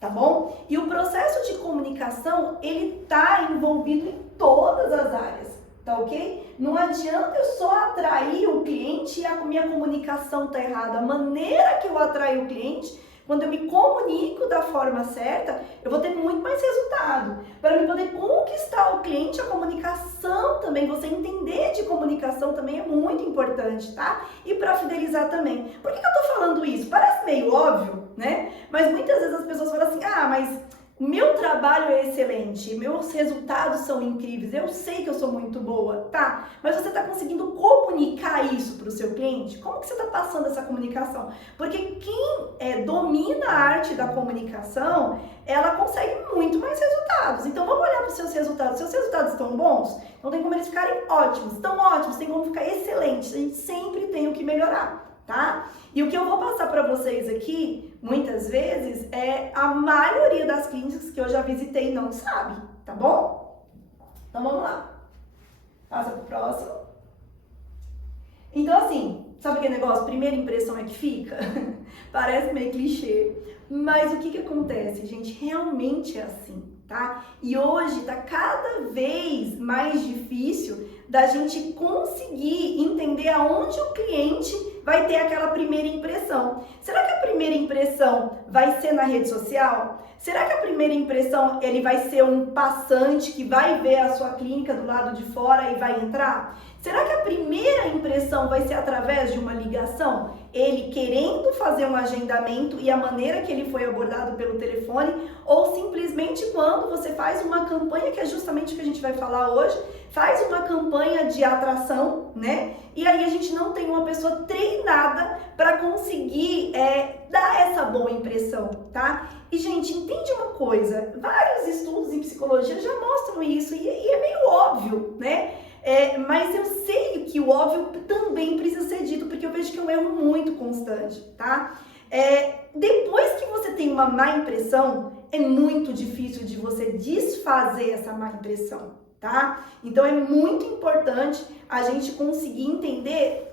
tá bom? E o processo de comunicação, ele tá envolvido em todas as áreas, tá ok? Não adianta eu só atrair o cliente e a minha comunicação tá errada. A maneira que eu atraio o cliente, quando eu me comunico da forma certa, eu vou ter muito mais resultado. Para eu poder conquistar o cliente, a comunicação também, você entender de comunicação também é muito importante, tá? E para fidelizar também. Por que eu tô falando isso? Parece meio óbvio, né? Mas muitas vezes as pessoas falam assim, mas o meu trabalho é excelente, meus resultados são incríveis, eu sei que eu sou muito boa, tá? Mas você está conseguindo comunicar isso para o seu cliente? Como que você está passando essa comunicação? Porque quem domina a arte da comunicação, ela consegue muito mais resultados. Então vamos olhar para os seus resultados. Seus resultados estão bons? Então tem como eles ficarem ótimos. Estão ótimos, tem como ficar excelentes. A gente sempre tem o que melhorar. Tá? E o que eu vou passar para vocês aqui, muitas vezes, a maioria das clínicas que eu já visitei não sabe, tá bom? Então vamos lá. Passa pro próximo. Então assim, sabe aquele negócio? Primeira impressão é que fica? Parece meio clichê. Mas o que acontece, gente? Realmente é assim, tá? E hoje tá cada vez mais difícil da gente conseguir entender aonde o cliente vai ter aquela primeira impressão. Será que a primeira impressão vai ser na rede social? Será que a primeira impressão ele vai ser um passante que vai ver a sua clínica do lado de fora e vai entrar? Será que a primeira impressão vai ser através de uma ligação? Ele querendo fazer um agendamento e a maneira que ele foi abordado pelo telefone? Ou simplesmente quando você faz uma campanha, que é justamente o que a gente vai falar hoje, faz uma campanha de atração, né? E aí a gente não tem uma pessoa treinada para conseguir dar essa boa impressão, tá? E, gente, entende uma coisa, vários estudos em psicologia já mostram isso e é meio óbvio, né? Mas eu sei que o óbvio também precisa ser dito, porque eu vejo que é um erro muito constante, tá? Depois que você tem uma má impressão, é muito difícil de você desfazer essa má impressão, tá? Então é muito importante a gente conseguir entender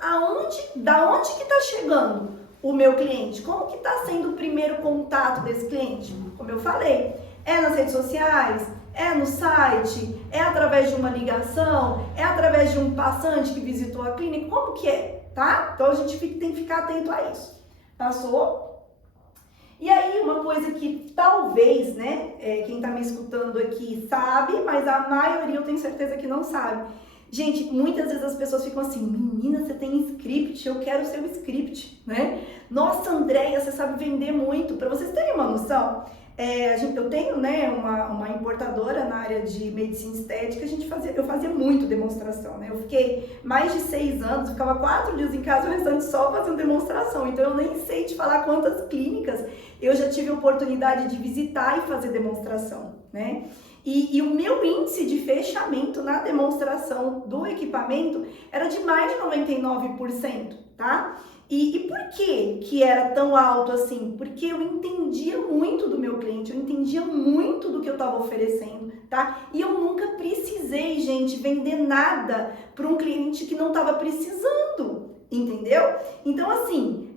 da onde que tá chegando o meu cliente, como que tá sendo o primeiro contato desse cliente. Como eu falei, é nas redes sociais, é no site, é através de uma ligação, é através de um passante que visitou a clínica, como que é, tá? Então a gente tem que ficar atento a isso. Passou? E aí, uma coisa que talvez, né, quem tá me escutando aqui sabe, mas a maioria eu tenho certeza que não sabe. Gente, muitas vezes as pessoas ficam assim, menina, você tem script, eu quero o seu script, né? Nossa, Andréia, você sabe vender muito. Para vocês terem uma noção, eu tenho, né, uma importadora na área de medicina estética, eu fazia muito demonstração, né? Eu fiquei mais de 6 anos, ficava 4 dias em casa, o restante só fazendo demonstração. Então eu nem sei te falar quantas clínicas eu já tive a oportunidade de visitar e fazer demonstração, né? E o meu índice de fechamento na demonstração do equipamento era de mais de 99%, tá? E por que era tão alto assim? Porque eu entendia muito do meu cliente, eu entendia muito do que eu estava oferecendo, tá? E eu nunca precisei, gente, vender nada para um cliente que não estava precisando, entendeu? Então, assim,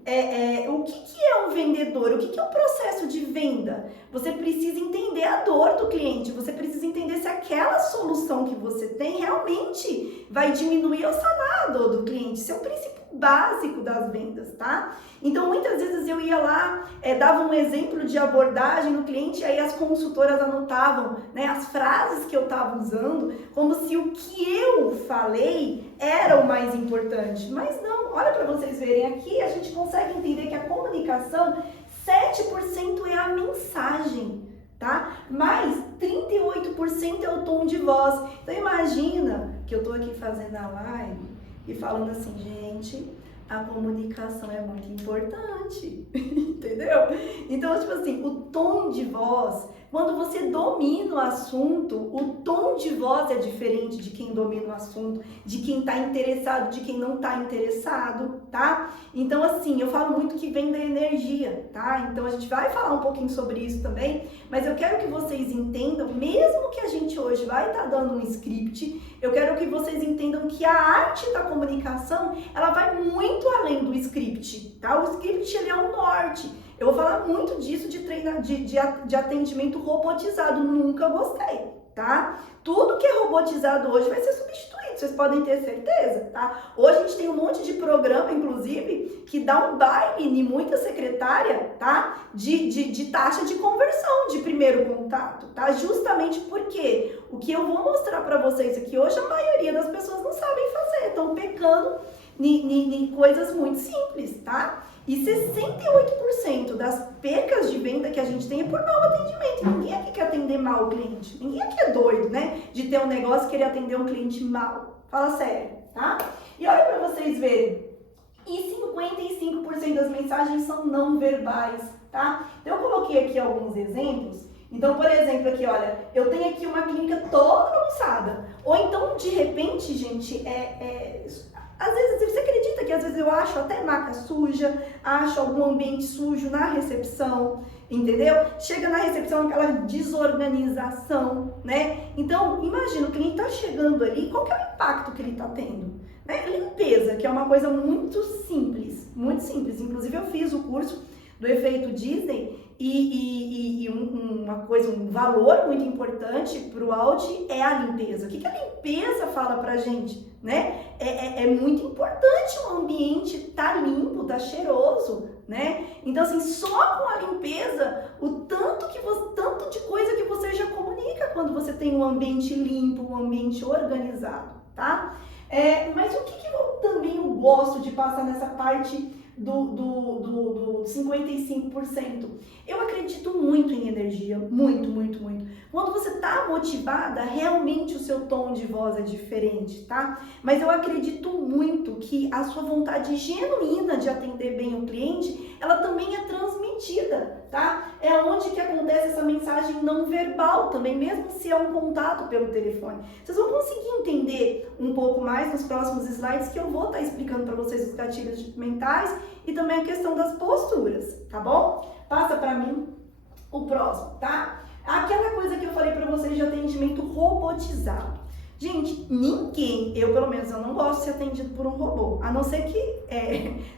o que é um vendedor? O que é um processo de venda? Você precisa entender a dor do cliente, você precisa entender se aquela solução que você tem realmente vai diminuir ou sanar a dor do cliente. Isso é o princípio básico das vendas, tá? Então, muitas vezes eu ia lá, dava um exemplo de abordagem no cliente, aí as consultoras anotavam, né, as frases que eu estava usando, como se o que eu falei era o mais importante. Mas não, olha para vocês verem aqui, a gente consegue entender que a comunicação, 7% é a mensagem, tá? Mas 38% é o tom de voz. Então, imagina que eu tô aqui fazendo a live e falando assim, gente, a comunicação é muito importante, entendeu? Então, tipo assim, o tom de voz, quando você domina o assunto, o tom de voz é diferente de quem domina o assunto, de quem tá interessado, de quem não tá interessado, tá? Então, assim, eu falo muito que vem da energia, tá? Então, a gente vai falar um pouquinho sobre isso também, mas eu quero que vocês entendam, mesmo que a gente hoje vai estar dando um script, eu quero que vocês entendam que a arte da comunicação, ela vai muito além do script, tá? O script, ele é o norte, Eu vou falar muito disso de atendimento robotizado, nunca gostei, tá? Tudo que é robotizado hoje vai ser substituído, vocês podem ter certeza, tá? Hoje a gente tem um monte de programa, inclusive, que dá um baile em muita secretária, tá? De taxa de conversão de primeiro contato, tá? Justamente porque o que eu vou mostrar para vocês aqui hoje, a maioria das pessoas não sabem fazer, estão pecando em coisas muito simples, tá? E 68% das percas de venda que a gente tem é por mau atendimento. Ninguém aqui quer atender mal o cliente. Ninguém aqui é doido, né? De ter um negócio e querer atender um cliente mal. Fala sério, tá? E olha para vocês verem. E 55% das mensagens são não verbais, tá? Então eu coloquei aqui alguns exemplos. Então, por exemplo, aqui, olha, eu tenho aqui uma clínica toda bagunçada. Ou então, de repente, gente, às vezes, você acredita que às vezes eu acho até maca suja, acho algum ambiente sujo na recepção, entendeu? Chega na recepção aquela desorganização, né? Então, imagina, o cliente tá chegando ali, qual que é o impacto que ele tá tendo? Né? Limpeza, que é uma coisa muito simples, muito simples. Inclusive, eu fiz o curso do efeito Disney e um valor muito importante para o Audi é a limpeza. O que a limpeza fala pra gente, né? É muito importante o ambiente tá limpo, tá cheiroso, né? Então, assim, só com a limpeza, o tanto de coisa que você já comunica quando você tem um ambiente limpo, um ambiente organizado, tá? Mas o que eu também gosto de passar nessa parte do 55%. Eu acredito muito em energia, muito, muito, muito. Quando você tá motivada, realmente o seu tom de voz é diferente, tá? Mas eu acredito muito que a sua vontade genuína de atender bem o cliente, ela também é transmitida, tá? É onde que acontece essa mensagem não verbal também, mesmo se é um contato pelo telefone. Vocês vão conseguir entender um pouco mais nos próximos slides que eu vou estar explicando para vocês os gatilhos mentais e também a questão das posturas, tá bom? Passa para mim o próximo, tá? Aquela coisa que eu falei para vocês de atendimento robotizado. Gente, ninguém, eu pelo menos, eu não gosto de ser atendido por um robô. A não ser que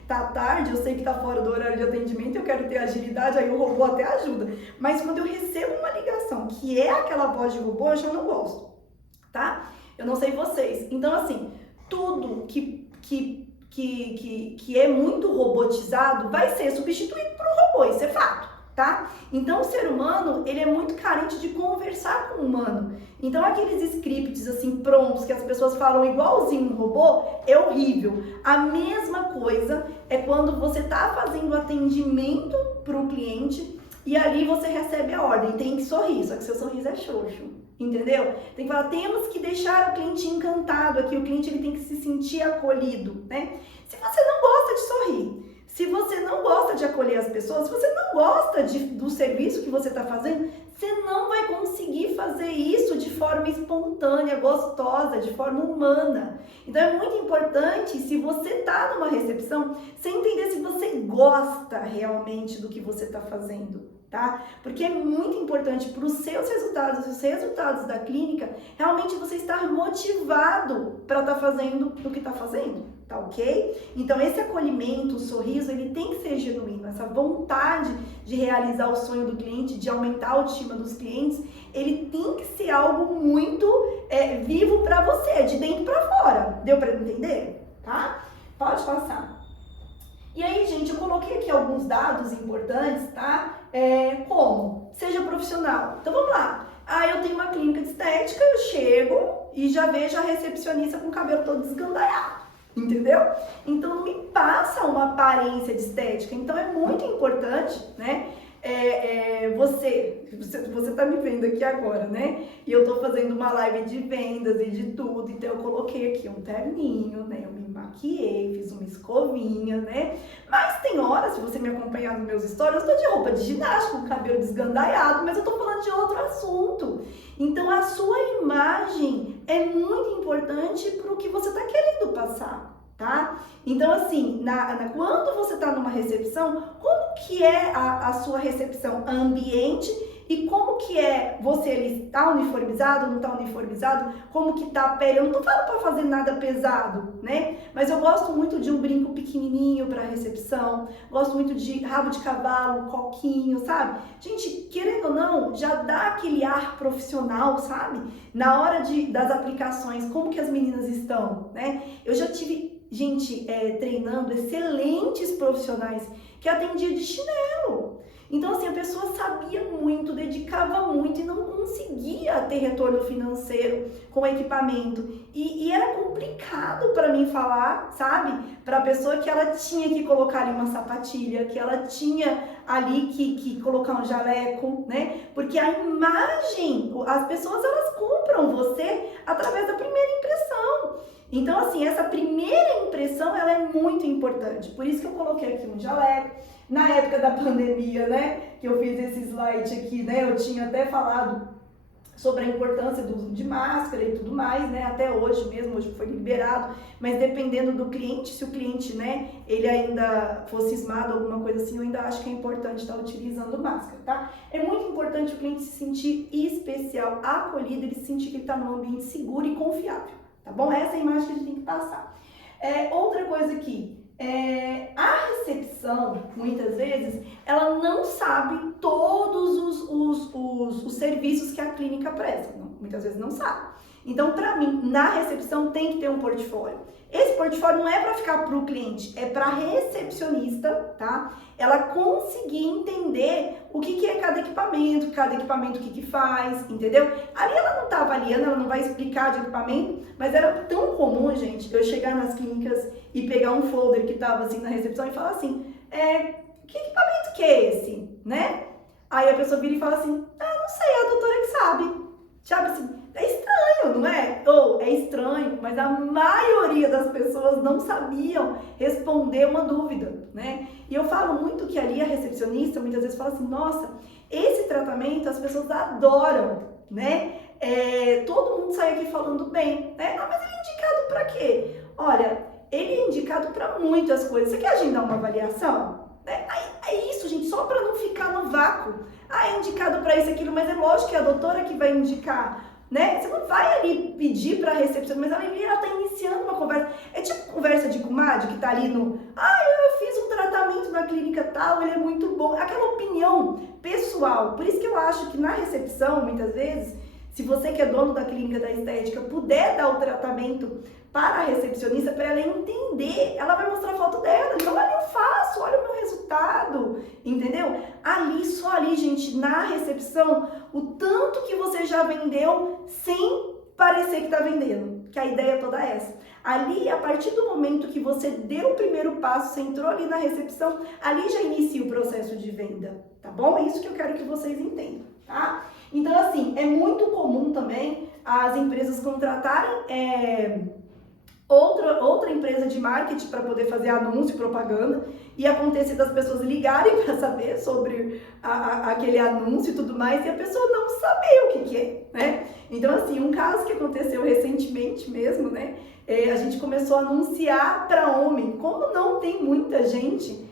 tá tarde, eu sei que tá fora do horário de atendimento, eu quero ter agilidade, aí o robô até ajuda. Mas quando eu recebo uma ligação que é aquela voz de robô, eu já não gosto, tá? Eu não sei vocês. Então, assim, tudo que é muito robotizado vai ser substituído por um robô, isso é fato, tá? Então, o ser humano, ele é muito carente de conversar com o humano. Então, aqueles scripts, assim, prontos, que as pessoas falam igualzinho um robô, é horrível. A mesma coisa é quando você tá fazendo atendimento pro cliente e ali você recebe a ordem, tem que sorrir, só que seu sorriso é xoxo. Entendeu? Tem que falar, temos que deixar o cliente encantado aqui, o cliente ele tem que se sentir acolhido, né? Se você não gosta de sorrir, se você não gosta de acolher as pessoas, se você não gosta do serviço que você está fazendo, você não vai conseguir fazer isso de forma espontânea, gostosa, de forma humana. Então é muito importante, se você está numa recepção, você entender se você gosta realmente do que você está fazendo. Tá? Porque é muito importante para os seus resultados e os resultados da clínica, realmente você estar motivado para estar fazendo o que está fazendo, tá ok? Então esse acolhimento, o sorriso, ele tem que ser genuíno, essa vontade de realizar o sonho do cliente, de aumentar a autoestima dos clientes, ele tem que ser algo muito vivo para você, de dentro para fora, deu para entender? Tá? Pode passar. E aí, gente, eu coloquei aqui alguns dados importantes, tá? Como? Seja profissional. Então, vamos lá. Eu tenho uma clínica de estética, eu chego e já vejo a recepcionista com o cabelo todo desgandaiado, entendeu? Então, não me passa uma aparência de estética. Então, é muito importante, né? Você tá me vendo aqui agora, né? E eu tô fazendo uma live de vendas e de tudo, então eu coloquei aqui um terninho, né? Eu me maquiei, fiz uma escovinha, né? Mas tem horas, se você me acompanhar nos meus stories, eu tô de roupa de ginástica, com o cabelo desgandaiado, mas eu tô falando de outro assunto. Então a sua imagem é muito importante pro que você tá querendo passar. Tá? Então, assim, quando você está numa recepção, como que é a sua recepção ambiente e como que que é você ali, tá uniformizado, não tá uniformizado, como que tá a pele. Eu não tô falando pra fazer nada pesado, né? Mas eu gosto muito de um brinco pequenininho pra recepção, gosto muito de rabo de cavalo, coquinho, sabe? Gente, querendo ou não, já dá aquele ar profissional, sabe? Na hora das aplicações, como que as meninas estão, né? Eu já tive gente treinando excelentes profissionais que atendia de chinelo. Então, assim, a pessoa sabia muito, dedicava muito e não conseguia ter retorno financeiro com o equipamento. E era complicado para mim falar, sabe? Para a pessoa que ela tinha que colocar ali uma sapatilha, que ela tinha ali que colocar um jaleco, né? Porque a imagem, as pessoas, elas compram você através da primeira impressão. Então, assim, essa primeira impressão, ela é muito importante. Por isso que eu coloquei aqui um jaleco. Na época da pandemia, né, que eu fiz esse slide aqui, né, eu tinha até falado sobre a importância do uso de máscara e tudo mais, né, até hoje mesmo, hoje foi liberado, mas dependendo do cliente, se o cliente, né, ele ainda for cismado, alguma coisa assim, eu ainda acho que é importante estar utilizando máscara, tá? É muito importante o cliente se sentir especial, acolhido, ele se sentir que ele está num ambiente seguro e confiável, tá bom? Essa é a imagem que a gente tem que passar. Outra coisa aqui, a recepção, muitas vezes, ela não sabe todos os serviços que a clínica presta. Muitas vezes não sabe. Então, para mim, na recepção tem que ter um portfólio. Esse portfólio não é para ficar para o cliente, é para a recepcionista, tá? Ela conseguir entender o que é cada equipamento o que faz, entendeu? Ali ela não tá avaliando, ela não vai explicar de equipamento, mas era tão comum, gente, eu chegar nas clínicas e pegar um folder que tava assim na recepção e falar assim, que equipamento que é esse, né? Aí a pessoa vira e fala assim, não sei, é a doutora que sabe. Sabe assim, é estranho, não é? Ou é estranho, mas a maioria das pessoas não sabiam responder uma dúvida, né? E eu falo muito que ali a recepcionista muitas vezes fala assim, nossa, esse tratamento as pessoas adoram, né? Todo mundo sai aqui falando bem, né? Mas ele é indicado para quê? Olha, ele é indicado para muitas coisas. Você quer agendar uma avaliação? É isso, gente, só para não ficar no vácuo. É indicado para isso e aquilo, mas é lógico que é a doutora que vai indicar, né? Você não vai ali pedir para a recepção, mas ela está iniciando uma conversa. É tipo conversa de comadre que está ali no... eu fiz um tratamento na clínica tal, ele é muito bom. Aquela opinião pessoal. Por isso que eu acho que na recepção, muitas vezes, se você que é dono da clínica da estética puder dar o tratamento para a recepcionista, para ela entender, ela vai mostrar a foto dela. Então, olha, eu faço, olha o meu resultado, entendeu? Só ali, gente, na recepção, o tanto que você já vendeu sem parecer que está vendendo, que a ideia toda é essa. Ali, a partir do momento que você deu o primeiro passo, você entrou ali na recepção, ali já inicia o processo de venda, tá bom? É isso que eu quero que vocês entendam, tá? Então, assim, é muito comum também as empresas contratarem outra empresa de marketing para poder fazer anúncio, propaganda, e acontecer das pessoas ligarem para saber sobre aquele anúncio e tudo mais, e a pessoa não saber o que é, né? Então, assim, um caso que aconteceu recentemente mesmo, né? A gente começou a anunciar para homem. Como não tem muita gente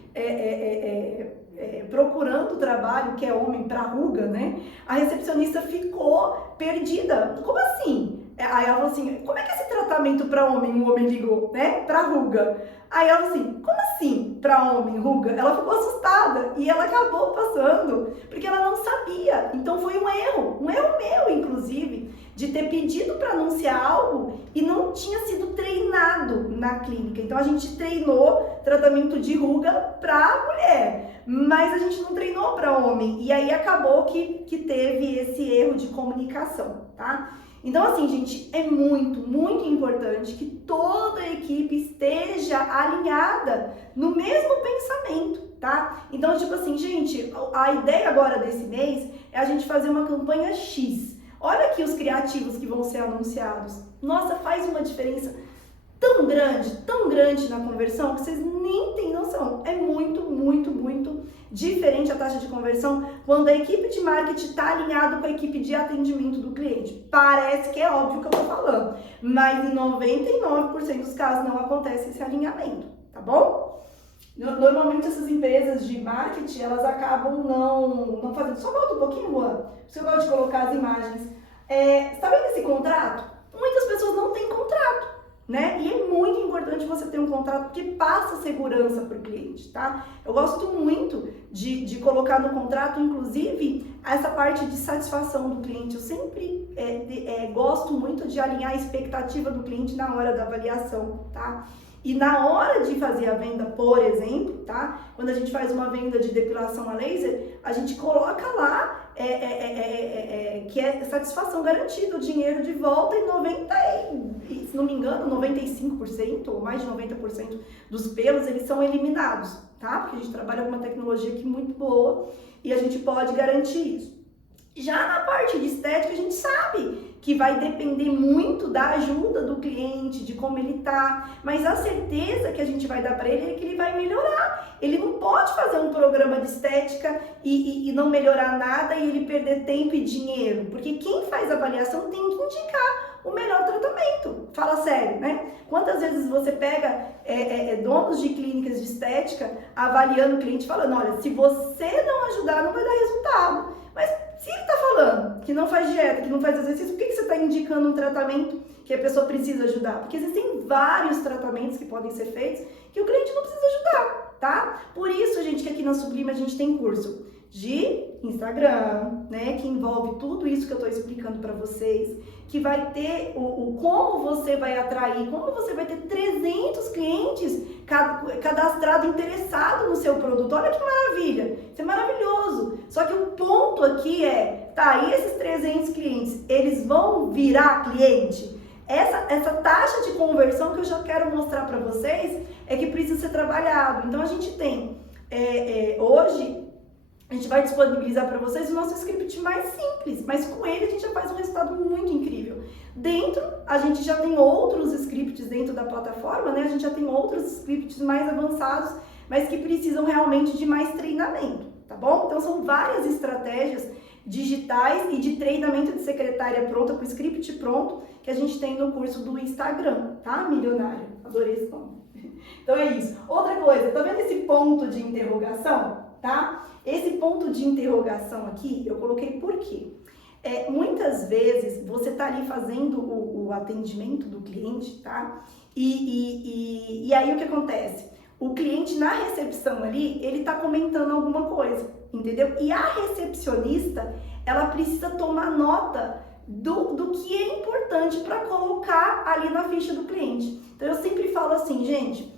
procurando trabalho que é homem para ruga, né? A recepcionista ficou perdida. Como assim? Aí ela falou assim, como é que é esse tratamento para homem? O homem ligou, né? Para ruga. Aí ela falou assim, como assim para homem, ruga? Ela ficou assustada e ela acabou passando, porque ela não sabia. Então foi um erro meu, inclusive, de ter pedido para anunciar algo e não tinha sido treinado na clínica. Então a gente treinou tratamento de ruga para mulher, mas a gente não treinou para homem. E aí acabou que teve esse erro de comunicação, tá? Então, assim, gente, é muito, muito importante que toda a equipe esteja alinhada no mesmo pensamento, tá? Então, tipo assim, gente, a ideia agora desse mês é a gente fazer uma campanha X. Olha aqui os criativos que vão ser anunciados. Nossa, faz uma diferença tão grande na conversão que vocês nem têm noção. É muito, muito, muito diferente a taxa de conversão quando a equipe de marketing está alinhada com a equipe de atendimento do cliente. Parece que é óbvio que eu tô falando, mas em 99% dos casos não acontece esse alinhamento, tá bom? Normalmente essas empresas de marketing, elas acabam não fazendo. Só volta um pouquinho, Juan. Você gosta de colocar as imagens. Tá vendo esse contrato? Muitas pessoas não têm contrato, né? E é muito importante você ter um contrato que passa segurança para o cliente, tá? Eu gosto muito de colocar no contrato, inclusive, essa parte de satisfação do cliente. Eu sempre gosto muito de alinhar a expectativa do cliente na hora da avaliação, tá? E na hora de fazer a venda, por exemplo, tá? Quando a gente faz uma venda de depilação a laser, a gente coloca lá que é satisfação garantida, o dinheiro de volta e se não me engano, 95% ou mais de 90% dos pelos, eles são eliminados, tá? Porque a gente trabalha com uma tecnologia aqui muito boa e a gente pode garantir isso. Já na parte de estética, a gente sabe que vai depender muito da ajuda do cliente, de como ele tá, mas a certeza que a gente vai dar para ele é que ele vai melhorar. Ele não pode fazer um programa de estética e não melhorar nada e ele perder tempo e dinheiro, porque quem faz a avaliação tem que indicar o melhor tratamento. Fala sério, né? Quantas vezes você pega donos de clínicas de estética avaliando o cliente falando, olha, se você não ajudar, não vai dar resultado. Mas se ele está falando que não faz dieta, que não faz exercício, por que você está indicando um tratamento que a pessoa precisa ajudar? Porque existem vários tratamentos que podem ser feitos que o cliente não precisa ajudar, tá? Por isso, gente, que aqui na Sublime a gente tem curso de Instagram, né, que envolve tudo isso que eu estou explicando para vocês, que vai ter como você vai atrair, como você vai ter 300 clientes cadastrados, interessados no seu produto. Olha que maravilha, isso é maravilhoso. Só que o ponto aqui tá, e esses 300 clientes, eles vão virar cliente? Essa taxa de conversão que eu já quero mostrar para vocês é que precisa ser trabalhado. Então a gente tem, hoje, a gente vai disponibilizar para vocês o nosso script mais simples, mas com ele a gente já faz um resultado muito incrível. Dentro, a gente já tem outros scripts dentro da plataforma, né? A gente já tem outros scripts mais avançados, mas que precisam realmente de mais treinamento, tá bom? Então são várias estratégias digitais e de treinamento de secretária pronta, com o script pronto, que a gente tem no curso do Instagram, tá? Milionário. Adorei esse nome. Então é isso. Outra coisa, tá vendo esse ponto de interrogação? Tá? Esse ponto de interrogação aqui, eu coloquei por quê? Muitas vezes você tá ali fazendo o atendimento do cliente, tá? E aí o que acontece? O cliente na recepção ali, ele tá comentando alguma coisa, entendeu? E a recepcionista, ela precisa tomar nota do que é importante para colocar ali na ficha do cliente. Então eu sempre falo assim, gente,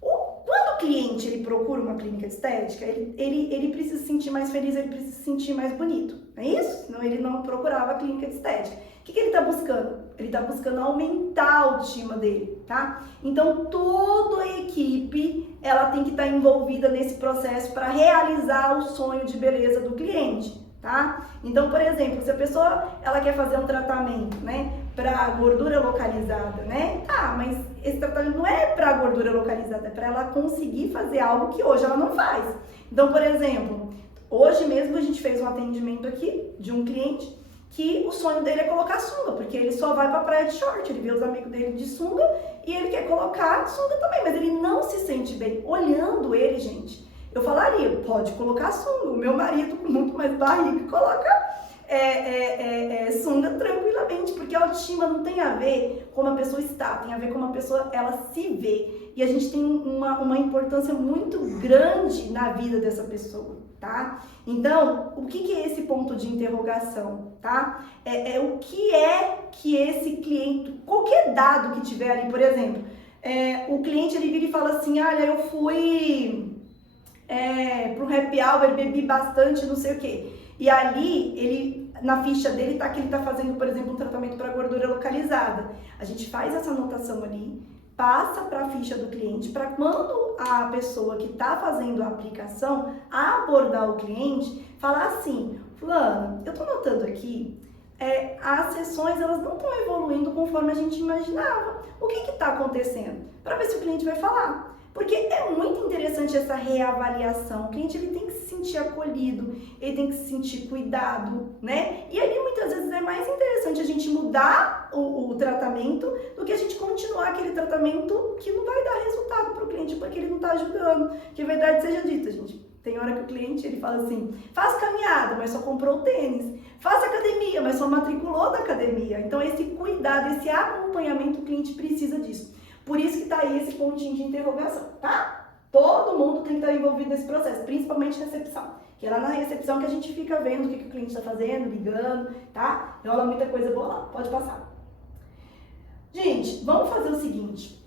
quando o cliente ele procura uma clínica de estética, ele precisa se sentir mais feliz, ele precisa se sentir mais bonito, não é isso? Senão ele não procurava a clínica de estética. O que ele está buscando? Ele está buscando aumentar a autoestima dele, tá? Então toda a equipe ela tem que estar envolvida nesse processo para realizar o sonho de beleza do cliente, tá? Então, por exemplo, se a pessoa ela quer fazer um tratamento, né, para gordura localizada, né? Tá, mas esse tratamento não é para gordura localizada, é para ela conseguir fazer algo que hoje ela não faz. Então, por exemplo, hoje mesmo a gente fez um atendimento aqui de um cliente que o sonho dele é colocar sunga, porque ele só vai pra praia de short, ele vê os amigos dele de sunga e ele quer colocar sunga também, mas ele não se sente bem. Olhando ele, gente, eu falaria, pode colocar sunga. O meu marido, com muito mais barriga, coloca sunga tranquilamente, porque a autoestima não tem a ver com como a pessoa está, tem a ver com como a pessoa ela se vê. E a gente tem uma importância muito grande na vida dessa pessoa, tá? Então, o que é esse ponto de interrogação, tá? O que é que esse cliente, qualquer dado que tiver ali, por exemplo, o cliente ele vira e fala assim, olha, eu fui pro happy hour, bebi bastante, não sei o quê. E ali, ele, na ficha dele, tá que ele tá fazendo, por exemplo, um tratamento para gordura localizada. A gente faz essa anotação ali, passa para a ficha do cliente, para quando a pessoa que está fazendo a aplicação abordar o cliente, falar assim, fulano, eu tô notando aqui, as sessões elas não estão evoluindo conforme a gente imaginava. O que está acontecendo? Para ver se o cliente vai falar. Porque é muito interessante essa reavaliação. O cliente ele tem que se sentir acolhido, ele tem que se sentir cuidado, né? E ali muitas vezes é mais interessante a gente mudar o tratamento do que a gente continuar aquele tratamento que não vai dar resultado para o cliente, porque ele não está ajudando. Que a verdade seja dita, gente. Tem hora que o cliente ele fala assim, faz caminhada, mas só comprou o tênis. Faz academia, mas só matriculou da academia. Então esse cuidado, esse acompanhamento, o cliente precisa disso. Por isso que tá aí esse pontinho de interrogação, tá? Todo mundo tem que estar envolvido nesse processo, principalmente recepção. Que é lá na recepção que a gente fica vendo o que o cliente está fazendo, ligando, tá? Rola muita coisa boa lá, pode passar. Gente, vamos fazer o seguinte.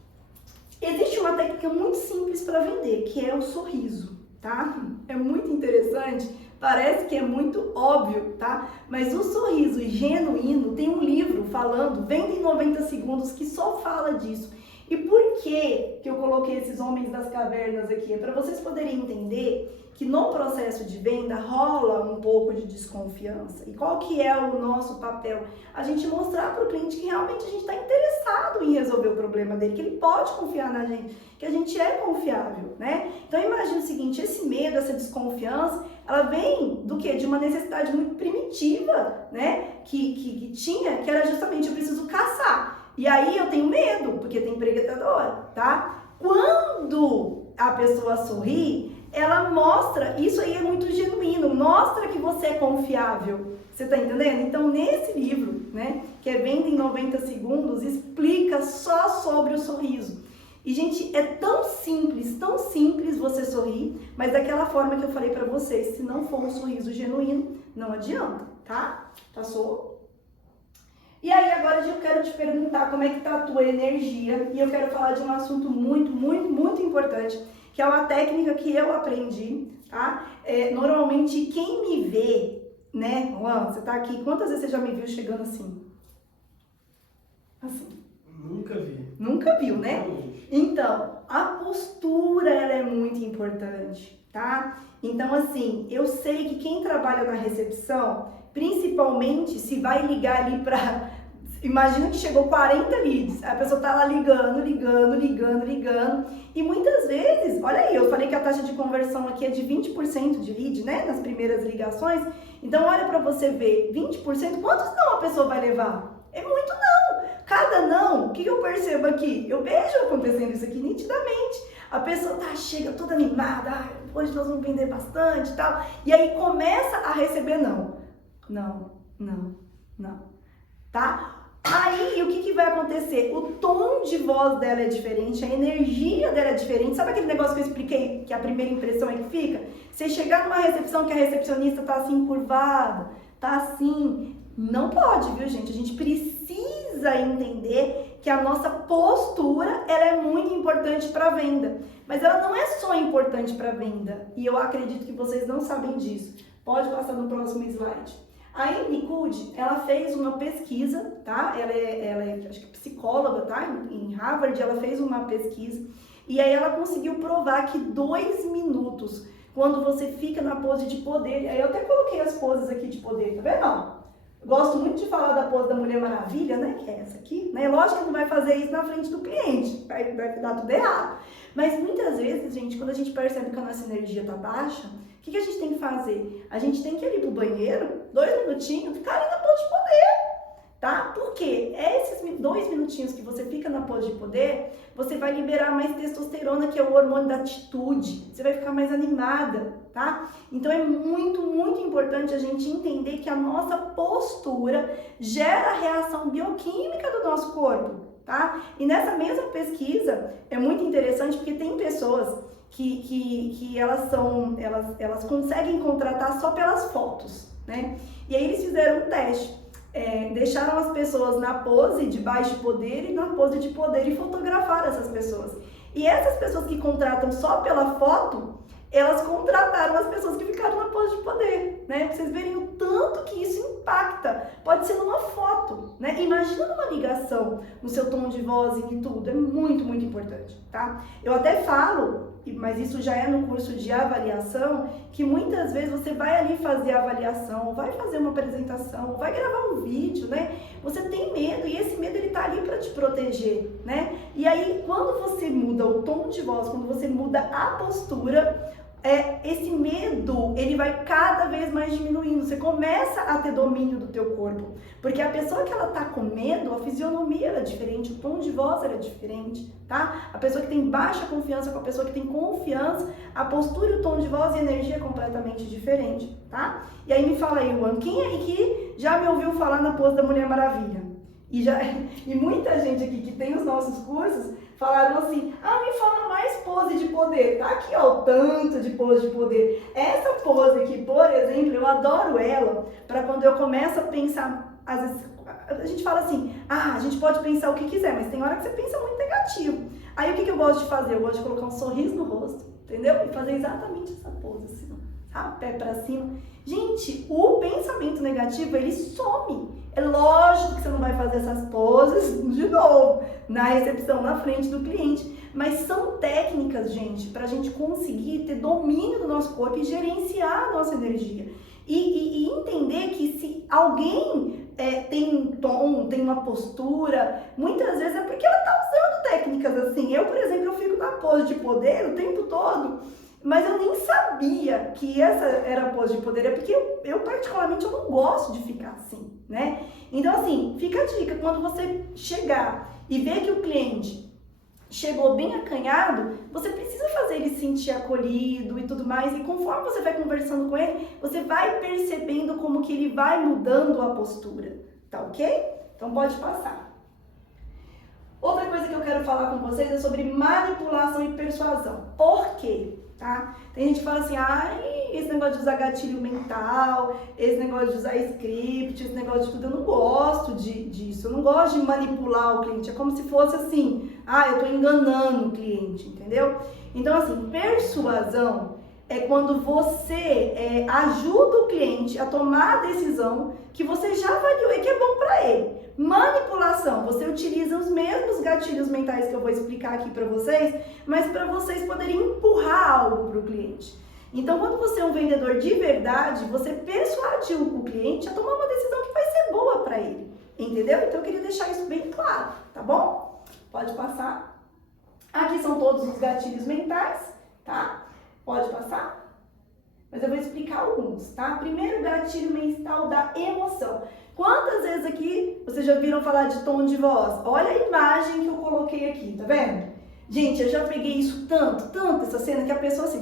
Existe uma técnica muito simples para vender, que é o sorriso, tá? É muito interessante, parece que é muito óbvio, tá? Mas o sorriso genuíno, tem um livro falando, Venda em 90 Segundos, que só fala disso. E por que eu coloquei esses homens das cavernas aqui? É para vocês poderem entender que no processo de venda rola um pouco de desconfiança. E qual que é o nosso papel? A gente mostrar para o cliente que realmente a gente está interessado em resolver o problema dele, que ele pode confiar na gente, que a gente é confiável, né? Então imagine o seguinte, esse medo, essa desconfiança, ela vem do quê? De uma necessidade muito primitiva, né? Que tinha, que era justamente eu preciso caçar. E aí eu tenho medo, porque tem predador, tá? Quando a pessoa sorri, ela mostra, isso aí é muito genuíno, mostra que você é confiável. Você tá entendendo? Então, nesse livro, né, que é Venda em 90 Segundos, explica só sobre o sorriso. E, gente, é tão simples você sorrir, mas daquela forma que eu falei pra vocês, se não for um sorriso genuíno, não adianta, tá? Passou? E aí agora eu quero te perguntar como é que tá a tua energia e eu quero falar de um assunto muito importante, que é uma técnica que eu aprendi, tá? Normalmente quem me vê, né, Juan, você tá aqui, quantas vezes você já me viu chegando assim? Assim. Nunca vi. Nunca viu, né? Então, a postura ela é muito importante, tá? Então assim, eu sei que quem trabalha na recepção, principalmente se vai ligar ali pra... Imagina que chegou 40 leads, a pessoa tá lá ligando, e muitas vezes, olha aí, eu falei que a taxa de conversão aqui é de 20% de lead, né, nas primeiras ligações, então olha pra você ver, 20%, quantos não a pessoa vai levar? É muito não, cada não, o que eu percebo aqui? Eu vejo acontecendo isso aqui nitidamente, a pessoa chega toda animada, hoje nós vamos vender bastante e tal, e aí começa a receber não, tá? Aí, o que vai acontecer? O tom de voz dela é diferente, a energia dela é diferente. Sabe aquele negócio que eu expliquei, que a primeira impressão é que fica? Você chegar numa recepção que a recepcionista tá assim, curvada, tá assim... Não pode, viu, gente? A gente precisa entender que a nossa postura, ela é muito importante para venda. Mas ela não é só importante para venda. E eu acredito que vocês não sabem disso. Pode passar no próximo slide. A Amy Cuddy, ela fez uma pesquisa, tá? Ela é acho que psicóloga, tá? Em Harvard, ela fez uma pesquisa e aí ela conseguiu provar que 2 minutos, quando você fica na pose de poder, aí eu até coloquei as poses aqui de poder, tá vendo? Gosto muito de falar da pose da Mulher Maravilha, né? Que é essa aqui, né? Lógico que não vai fazer isso na frente do cliente, vai dar tudo errado. Mas muitas vezes, gente, quando a gente percebe que a nossa energia tá baixa, o que a gente tem que fazer? A gente tem que ir pro banheiro, 2 minutinhos, ficar ali na pose de poder, tá? Por quê? Esses 2 minutinhos que você fica na pose de poder, você vai liberar mais testosterona, que é o hormônio da atitude. Você vai ficar mais animada, tá? Então é muito importante a gente entender que a nossa postura gera a reação bioquímica do nosso corpo, tá? E nessa mesma pesquisa, é muito interessante porque tem pessoas que elas conseguem contratar só pelas fotos, né? E aí eles fizeram um teste, deixaram as pessoas na pose de baixo poder e na pose de poder e fotografaram essas pessoas. E essas pessoas que contratam só pela foto, elas contrataram as pessoas que ficaram na pose de poder, né? Pra vocês verem o tanto que isso impacta. Pode ser numa foto, né? Imagina numa ligação, no seu tom de voz e em tudo, é muito, muito importante, tá? Eu até falo, mas isso já é no curso de avaliação, que muitas vezes você vai ali fazer a avaliação, ou vai fazer uma apresentação, ou vai gravar um vídeo, né? Você tem medo e esse medo ele tá ali para te proteger, né? E aí, quando você muda o tom de voz, quando você muda a postura, esse medo, ele vai cada vez mais diminuindo. Você começa a ter domínio do teu corpo. Porque a pessoa que ela tá com medo, a fisionomia era diferente, o tom de voz era diferente, tá? A pessoa que tem baixa confiança com a pessoa que tem confiança, a postura e o tom de voz e a energia é completamente diferente, tá? E aí me fala aí, Juan, quem aí que já me ouviu falar na pose da Mulher Maravilha? E muita gente aqui que tem os nossos cursos falaram assim, me fala mais pose de poder. Tá aqui, ó, o tanto de pose de poder. Essa pose aqui, por exemplo, eu adoro ela para quando eu começo a pensar, às vezes, a gente fala assim, a gente pode pensar o que quiser, mas tem hora que você pensa muito negativo. Aí o que eu gosto de fazer? Eu gosto de colocar um sorriso no rosto, entendeu? E fazer exatamente essa pose, assim, ó, pé pra cima. Gente, o pensamento negativo, ele some. É lógico que você não vai fazer essas poses de novo na recepção, na frente do cliente, mas são técnicas, gente, para a gente conseguir ter domínio do nosso corpo e gerenciar a nossa energia. E entender que se alguém tem um tom, tem uma postura, muitas vezes é porque ela está usando técnicas assim. Eu, por exemplo, eu fico na pose de poder o tempo todo, mas eu nem sabia que essa era a pose de poder, é porque eu particularmente eu não gosto de ficar assim, né? Então assim, fica a dica, quando você chegar e ver que o cliente chegou bem acanhado, você precisa fazer ele se sentir acolhido e tudo mais, e conforme você vai conversando com ele, você vai percebendo como que ele vai mudando a postura, tá ok? Então pode passar. Outra coisa que eu quero falar com vocês é sobre manipulação e persuasão. Por quê? Tá? Tem gente que fala assim, esse negócio de usar gatilho mental, esse negócio de usar script, esse negócio de tudo, eu não gosto disso, eu não gosto de manipular o cliente, é como se fosse assim, eu tô enganando o cliente, entendeu? Então assim, persuasão é quando você ajuda o cliente a tomar a decisão que você já avaliou e que é bom para ele. Manipulação, você utiliza os mesmos gatilhos mentais que eu vou explicar aqui para vocês, mas para vocês poderem empurrar algo para o cliente. Então, quando você é um vendedor de verdade, você persuadiu o cliente a tomar uma decisão que vai ser boa para ele, entendeu? Então, eu queria deixar isso bem claro, tá bom? Pode passar. Aqui são todos os gatilhos mentais, tá? Pode passar. Mas eu vou explicar alguns, tá? Primeiro, gatilho mental da emoção. Quantas vezes aqui vocês já viram falar de tom de voz? Olha a imagem que eu coloquei aqui, tá vendo? Gente, eu já peguei isso tanto essa cena, que a pessoa assim,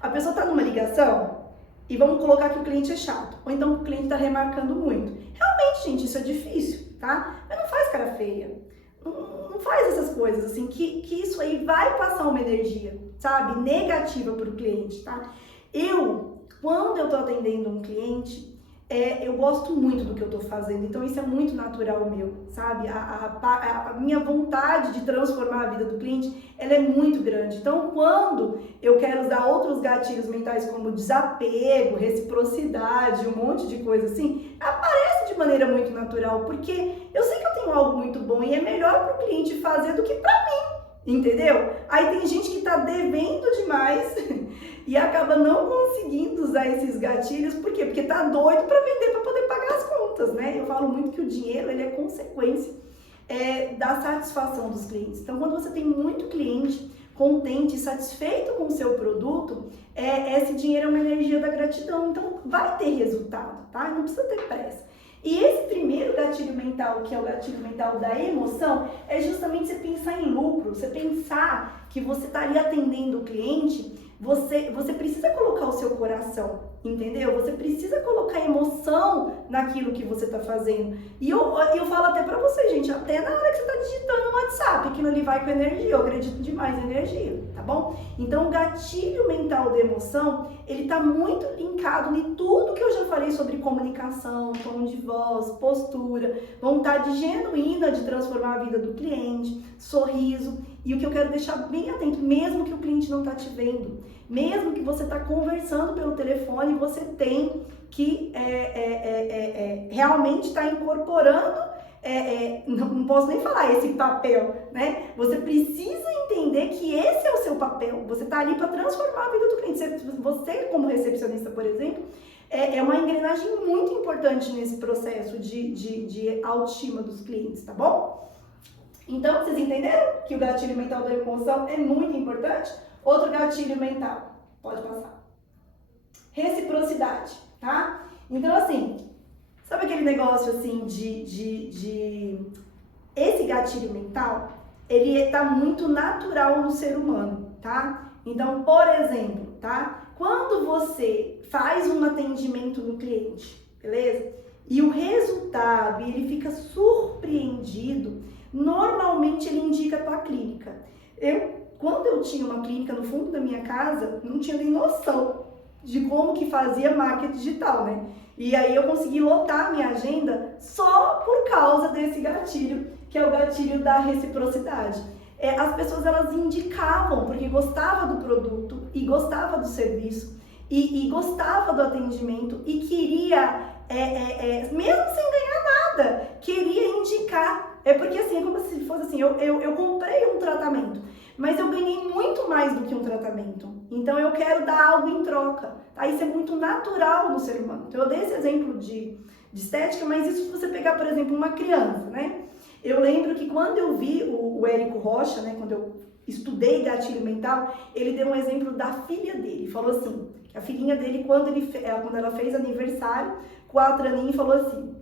a pessoa tá numa ligação e vamos colocar que o cliente é chato, ou então o cliente tá remarcando muito. Realmente, gente, isso é difícil, tá? Mas não faz cara feia. Não faz essas coisas, assim, que isso aí vai passar uma energia, sabe? Negativa pro cliente, tá? Quando eu tô atendendo um cliente, eu gosto muito do que eu tô fazendo, então isso é muito natural meu, sabe? A minha vontade de transformar a vida do cliente, ela é muito grande. Então, quando eu quero usar outros gatilhos mentais como desapego, reciprocidade, um monte de coisa assim, aparece de maneira muito natural, porque eu sei que eu tenho algo muito bom e é melhor pro cliente fazer do que pra mim, entendeu? Aí tem gente que tá devendo demais e acaba não conseguindo usar esses gatilhos, por quê? Porque tá doido para vender para poder pagar as contas, né? Eu falo muito que o dinheiro, ele é consequência da satisfação dos clientes. Então, quando você tem muito cliente contente, satisfeito com o seu produto, esse dinheiro é uma energia da gratidão, então vai ter resultado, tá? Não precisa ter pressa. E esse primeiro gatilho mental, que é o gatilho mental da emoção, é justamente você pensar em lucro, você pensar que você está ali atendendo o cliente, você precisa colocar o seu coração, entendeu? Você precisa colocar emoção naquilo que você está fazendo. E eu falo até pra você, gente, até na hora que você está digitando no WhatsApp, aquilo ali vai com energia, eu acredito demais em energia, tá bom? Então o gatilho mental da emoção, ele está muito linkado em tudo que eu já falei sobre comunicação, tom de voz, postura, vontade genuína de transformar a vida do cliente, sorriso. E o que eu quero deixar bem atento, mesmo que o cliente não está te vendo, mesmo que você está conversando pelo telefone, você tem que realmente estar incorporando não posso nem falar esse papel, né? Você precisa entender que esse é o seu papel. Você está ali para transformar a vida do cliente. Você, como recepcionista, por exemplo, é uma engrenagem muito importante nesse processo de autoestima dos clientes, tá bom? Então, vocês entenderam que o gatilho mental da emoção é muito importante? Outro gatilho mental, pode passar. Reciprocidade, tá? Então, assim, sabe aquele negócio assim esse gatilho mental, ele tá muito natural no ser humano, tá? Então, por exemplo, tá? Quando você faz um atendimento no cliente, beleza? E o resultado, ele fica surpreendido, normalmente ele indica a tua clínica. Quando eu tinha uma clínica no fundo da minha casa, não tinha nem noção de como que fazia marketing digital, né? E aí eu consegui lotar a minha agenda só por causa desse gatilho, que é o gatilho da reciprocidade. As pessoas, elas indicavam porque gostava do produto e gostava do serviço e gostava do atendimento e queria, mesmo sem ganhar nada, queria indicar. Porque assim, é como se fosse assim, eu comprei um tratamento, mas eu ganhei muito mais do que um tratamento. Então eu quero dar algo em troca. Tá? Isso é muito natural no ser humano. Então eu dei esse exemplo de estética, mas isso se você pegar, por exemplo, uma criança, né? Eu lembro que quando eu vi o Érico Rocha, né, quando eu estudei gatilho mental, ele deu um exemplo da filha dele. Falou assim, que a filhinha dele, quando ela fez aniversário, 4 aninhos, falou assim,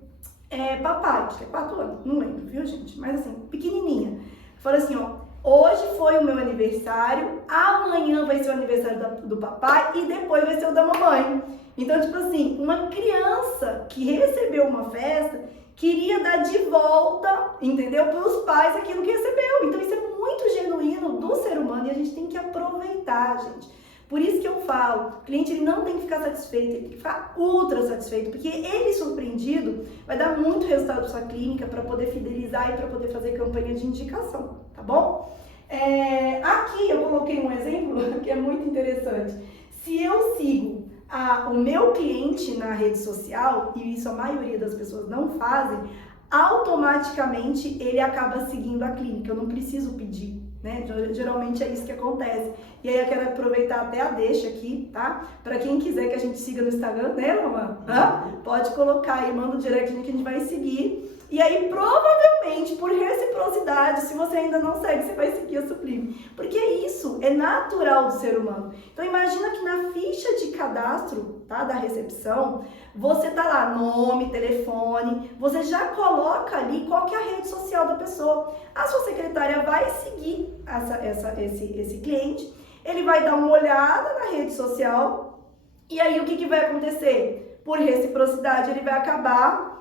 papai, acho que é 4 anos, não lembro, viu, gente? Mas assim, pequenininha. Falou assim, ó, hoje foi o meu aniversário, amanhã vai ser o aniversário do papai e depois vai ser o da mamãe. Então, tipo assim, uma criança que recebeu uma festa queria dar de volta, entendeu? Para os pais aquilo que recebeu. Então, isso é muito genuíno do ser humano e a gente tem que aproveitar, gente. Por isso que eu falo, o cliente ele não tem que ficar satisfeito, ele tem que ficar ultra satisfeito, porque ele surpreendido vai dar muito resultado para sua clínica para poder fidelizar e para poder fazer campanha de indicação, tá bom? Aqui eu coloquei um exemplo que é muito interessante. Se eu sigo o meu cliente na rede social, e isso a maioria das pessoas não fazem, automaticamente ele acaba seguindo a clínica, eu não preciso pedir, né? Geralmente é isso que acontece. E aí eu quero aproveitar até a deixa aqui, tá? Para quem quiser que a gente siga no Instagram, né, mamãe? Pode colocar aí, manda um direct que a gente vai seguir. E aí, provavelmente, por reciprocidade, se você ainda não segue, você vai seguir a Sublime. Porque isso é natural do ser humano. Então, imagina que na ficha de cadastro, tá, da recepção, você tá lá, nome, telefone, você já coloca ali qual que é a rede social da pessoa. A sua secretária vai seguir esse cliente, ele vai dar uma olhada na rede social, e aí o que vai acontecer? Por reciprocidade, ele vai acabar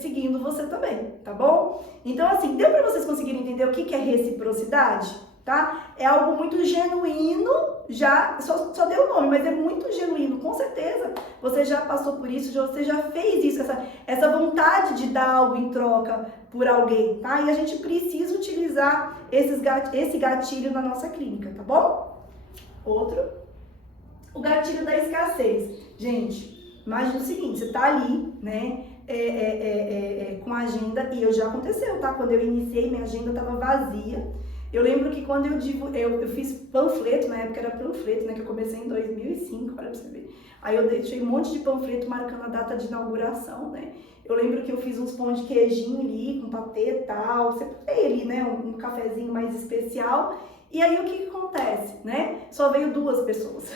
seguindo você também, tá bom? Então, assim, deu pra vocês conseguirem entender o que é reciprocidade, tá? É algo muito genuíno, já, só deu o nome, mas é muito genuíno, com certeza. Você já passou por isso, você já fez isso, essa vontade de dar algo em troca por alguém, tá? E a gente precisa utilizar esse gatilho na nossa clínica, tá bom? Outro, o gatilho da escassez. Gente, imagina o seguinte, você tá ali, né? Com a agenda, e já aconteceu, tá? Quando eu iniciei, minha agenda tava vazia. Eu lembro que quando eu fiz panfleto, na época era panfleto, né? Que eu comecei em 2005, olha pra você ver. Aí eu deixei um monte de panfleto marcando a data de inauguração, né? Eu lembro que eu fiz uns pão de queijinho ali, com patê e tal. Separei ali, né? Um cafezinho mais especial. E aí o que acontece, né? Só veio 2 pessoas.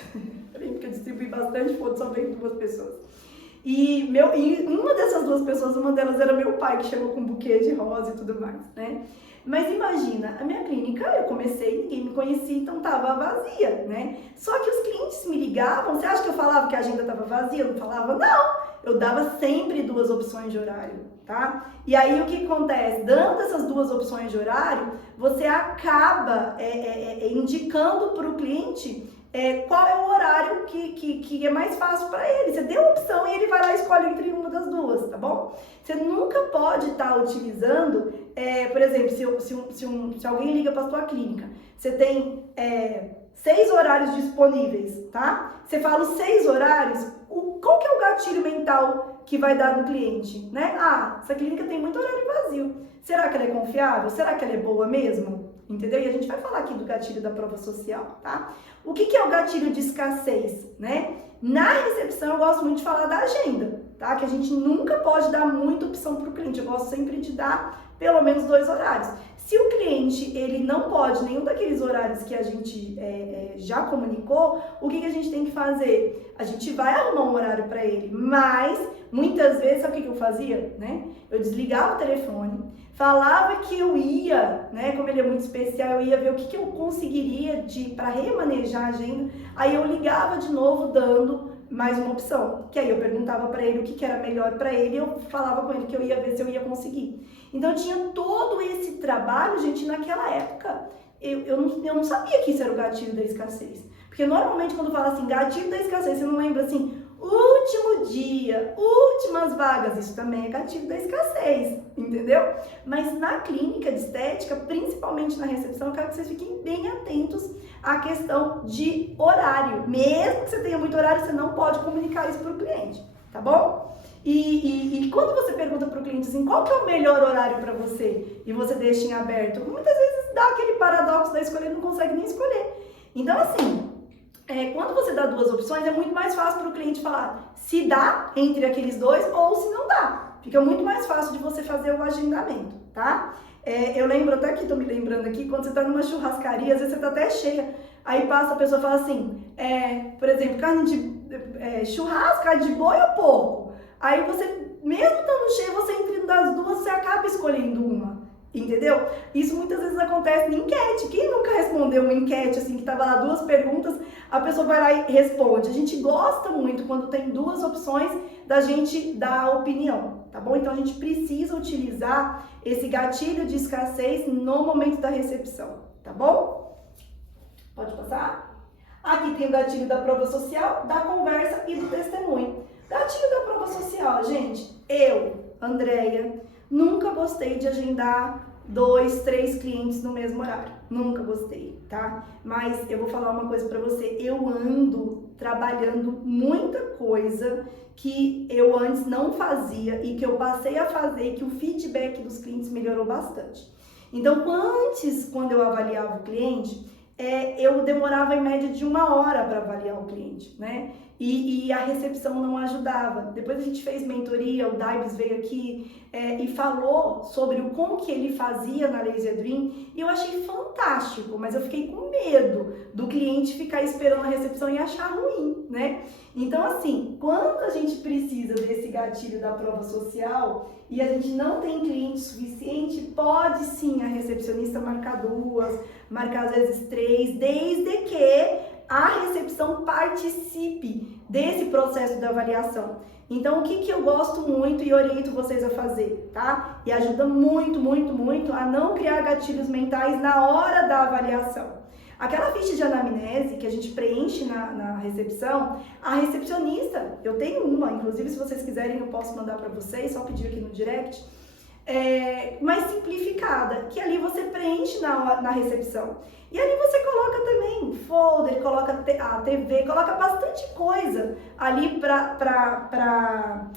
Eu lembro que eu distribuí bastante foto, só veio 2 pessoas. E uma dessas 2 pessoas, uma delas era meu pai, que chegou com um buquê de rosa e tudo mais, né? Mas imagina, a minha clínica, eu comecei, ninguém me conhecia, então tava vazia, né? Só que os clientes me ligavam, você acha que eu falava que a agenda tava vazia? Eu não falava, não. Eu dava sempre 2 opções de horário, tá? E aí o que acontece? Dando essas 2 opções de horário, você acaba indicando para o cliente qual é o horário que é mais fácil para ele. Você deu a opção e ele vai lá e escolhe entre uma das 2, tá bom? Você nunca pode estar utilizando, por exemplo, se alguém liga para a sua clínica, você tem 6 horários disponíveis, tá? Você fala os 6 horários, qual que é o gatilho mental que vai dar no cliente, né? Ah, essa clínica tem muito horário vazio. Será que ela é confiável? Será que ela é boa mesmo? Entendeu? E a gente vai falar aqui do gatilho da prova social, tá? O que é o gatilho de escassez, né? Na recepção eu gosto muito de falar da agenda, tá? Que a gente nunca pode dar muita opção para o cliente. Eu gosto sempre de dar pelo menos 2 horários. Se o cliente ele não pode nenhum daqueles horários que a gente já comunicou, o que a gente tem que fazer? A gente vai arrumar um horário para ele, mas muitas vezes, sabe o que eu fazia? Né? Eu desligava o telefone, falava que eu ia, né? Como ele é muito especial, eu ia ver o que eu conseguiria para remanejar a agenda, aí eu ligava de novo dando mais uma opção, que aí eu perguntava para ele o que era melhor para ele e eu falava com ele que eu ia ver se eu ia conseguir. Então tinha todo esse trabalho, gente, naquela época. Eu não sabia que isso era o gatilho da escassez. Porque normalmente quando fala assim, gatilho da escassez, você não lembra assim, último dia, últimas vagas, isso também é gatilho da escassez, entendeu? Mas na clínica de estética, principalmente na recepção, eu quero que vocês fiquem bem atentos à questão de horário. Mesmo que você tenha muito horário, você não pode comunicar isso para o cliente, tá bom? E quando você pergunta para o cliente assim, qual que é o melhor horário para você? E você deixa em aberto, muitas vezes dá aquele paradoxo da escolha e não consegue nem escolher. Então assim, quando você dá 2 opções, é muito mais fácil para o cliente falar se dá entre aqueles 2 ou se não dá. Fica muito mais fácil de você fazer o agendamento, tá? Eu lembro até que, tô me lembrando aqui, quando você tá numa churrascaria, às vezes você tá até cheia, aí passa a pessoa e fala assim, por exemplo, carne de churrasco, carne de boi ou porco? Aí você, mesmo estando cheio, você entre das 2, você acaba escolhendo uma. Entendeu? Isso muitas vezes acontece em enquete. Quem nunca respondeu uma enquete, assim, que tava lá 2 perguntas, a pessoa vai lá e responde. A gente gosta muito quando tem 2 opções da gente dar a opinião, tá bom? Então a gente precisa utilizar esse gatilho de escassez no momento da recepção, tá bom? Pode passar? Aqui tem o gatilho da prova social, da conversa e do testemunho. Gatilho da prova social, gente, eu, Andréia, nunca gostei de agendar 2, 3 clientes no mesmo horário. Nunca gostei, tá? Mas eu vou falar uma coisa pra você. Eu ando trabalhando muita coisa que eu antes não fazia e que eu passei a fazer e que o feedback dos clientes melhorou bastante. Então, antes, quando eu avaliava o cliente, eu demorava em média de 1 hora para avaliar o cliente, né? E a recepção não ajudava. Depois a gente fez mentoria, o Daibs veio aqui e falou sobre como que ele fazia na Laser Dream e eu achei fantástico, mas eu fiquei com medo do cliente ficar esperando a recepção e achar ruim, né? Então assim, quando a gente precisa desse gatilho da prova social e a gente não tem cliente suficiente, pode sim a recepcionista marcar 2, marcar às vezes 3, desde que a recepção participe desse processo de avaliação. Então, o que eu gosto muito e oriento vocês a fazer, tá? E ajuda muito, muito, muito a não criar gatilhos mentais na hora da avaliação. Aquela ficha de anamnese que a gente preenche na recepção, a recepcionista, eu tenho uma, inclusive se vocês quiserem eu posso mandar para vocês, só pedir aqui no direct, mais simplificada, que ali você preenche na recepção. E ali você coloca também folder, coloca a TV, coloca bastante coisa ali para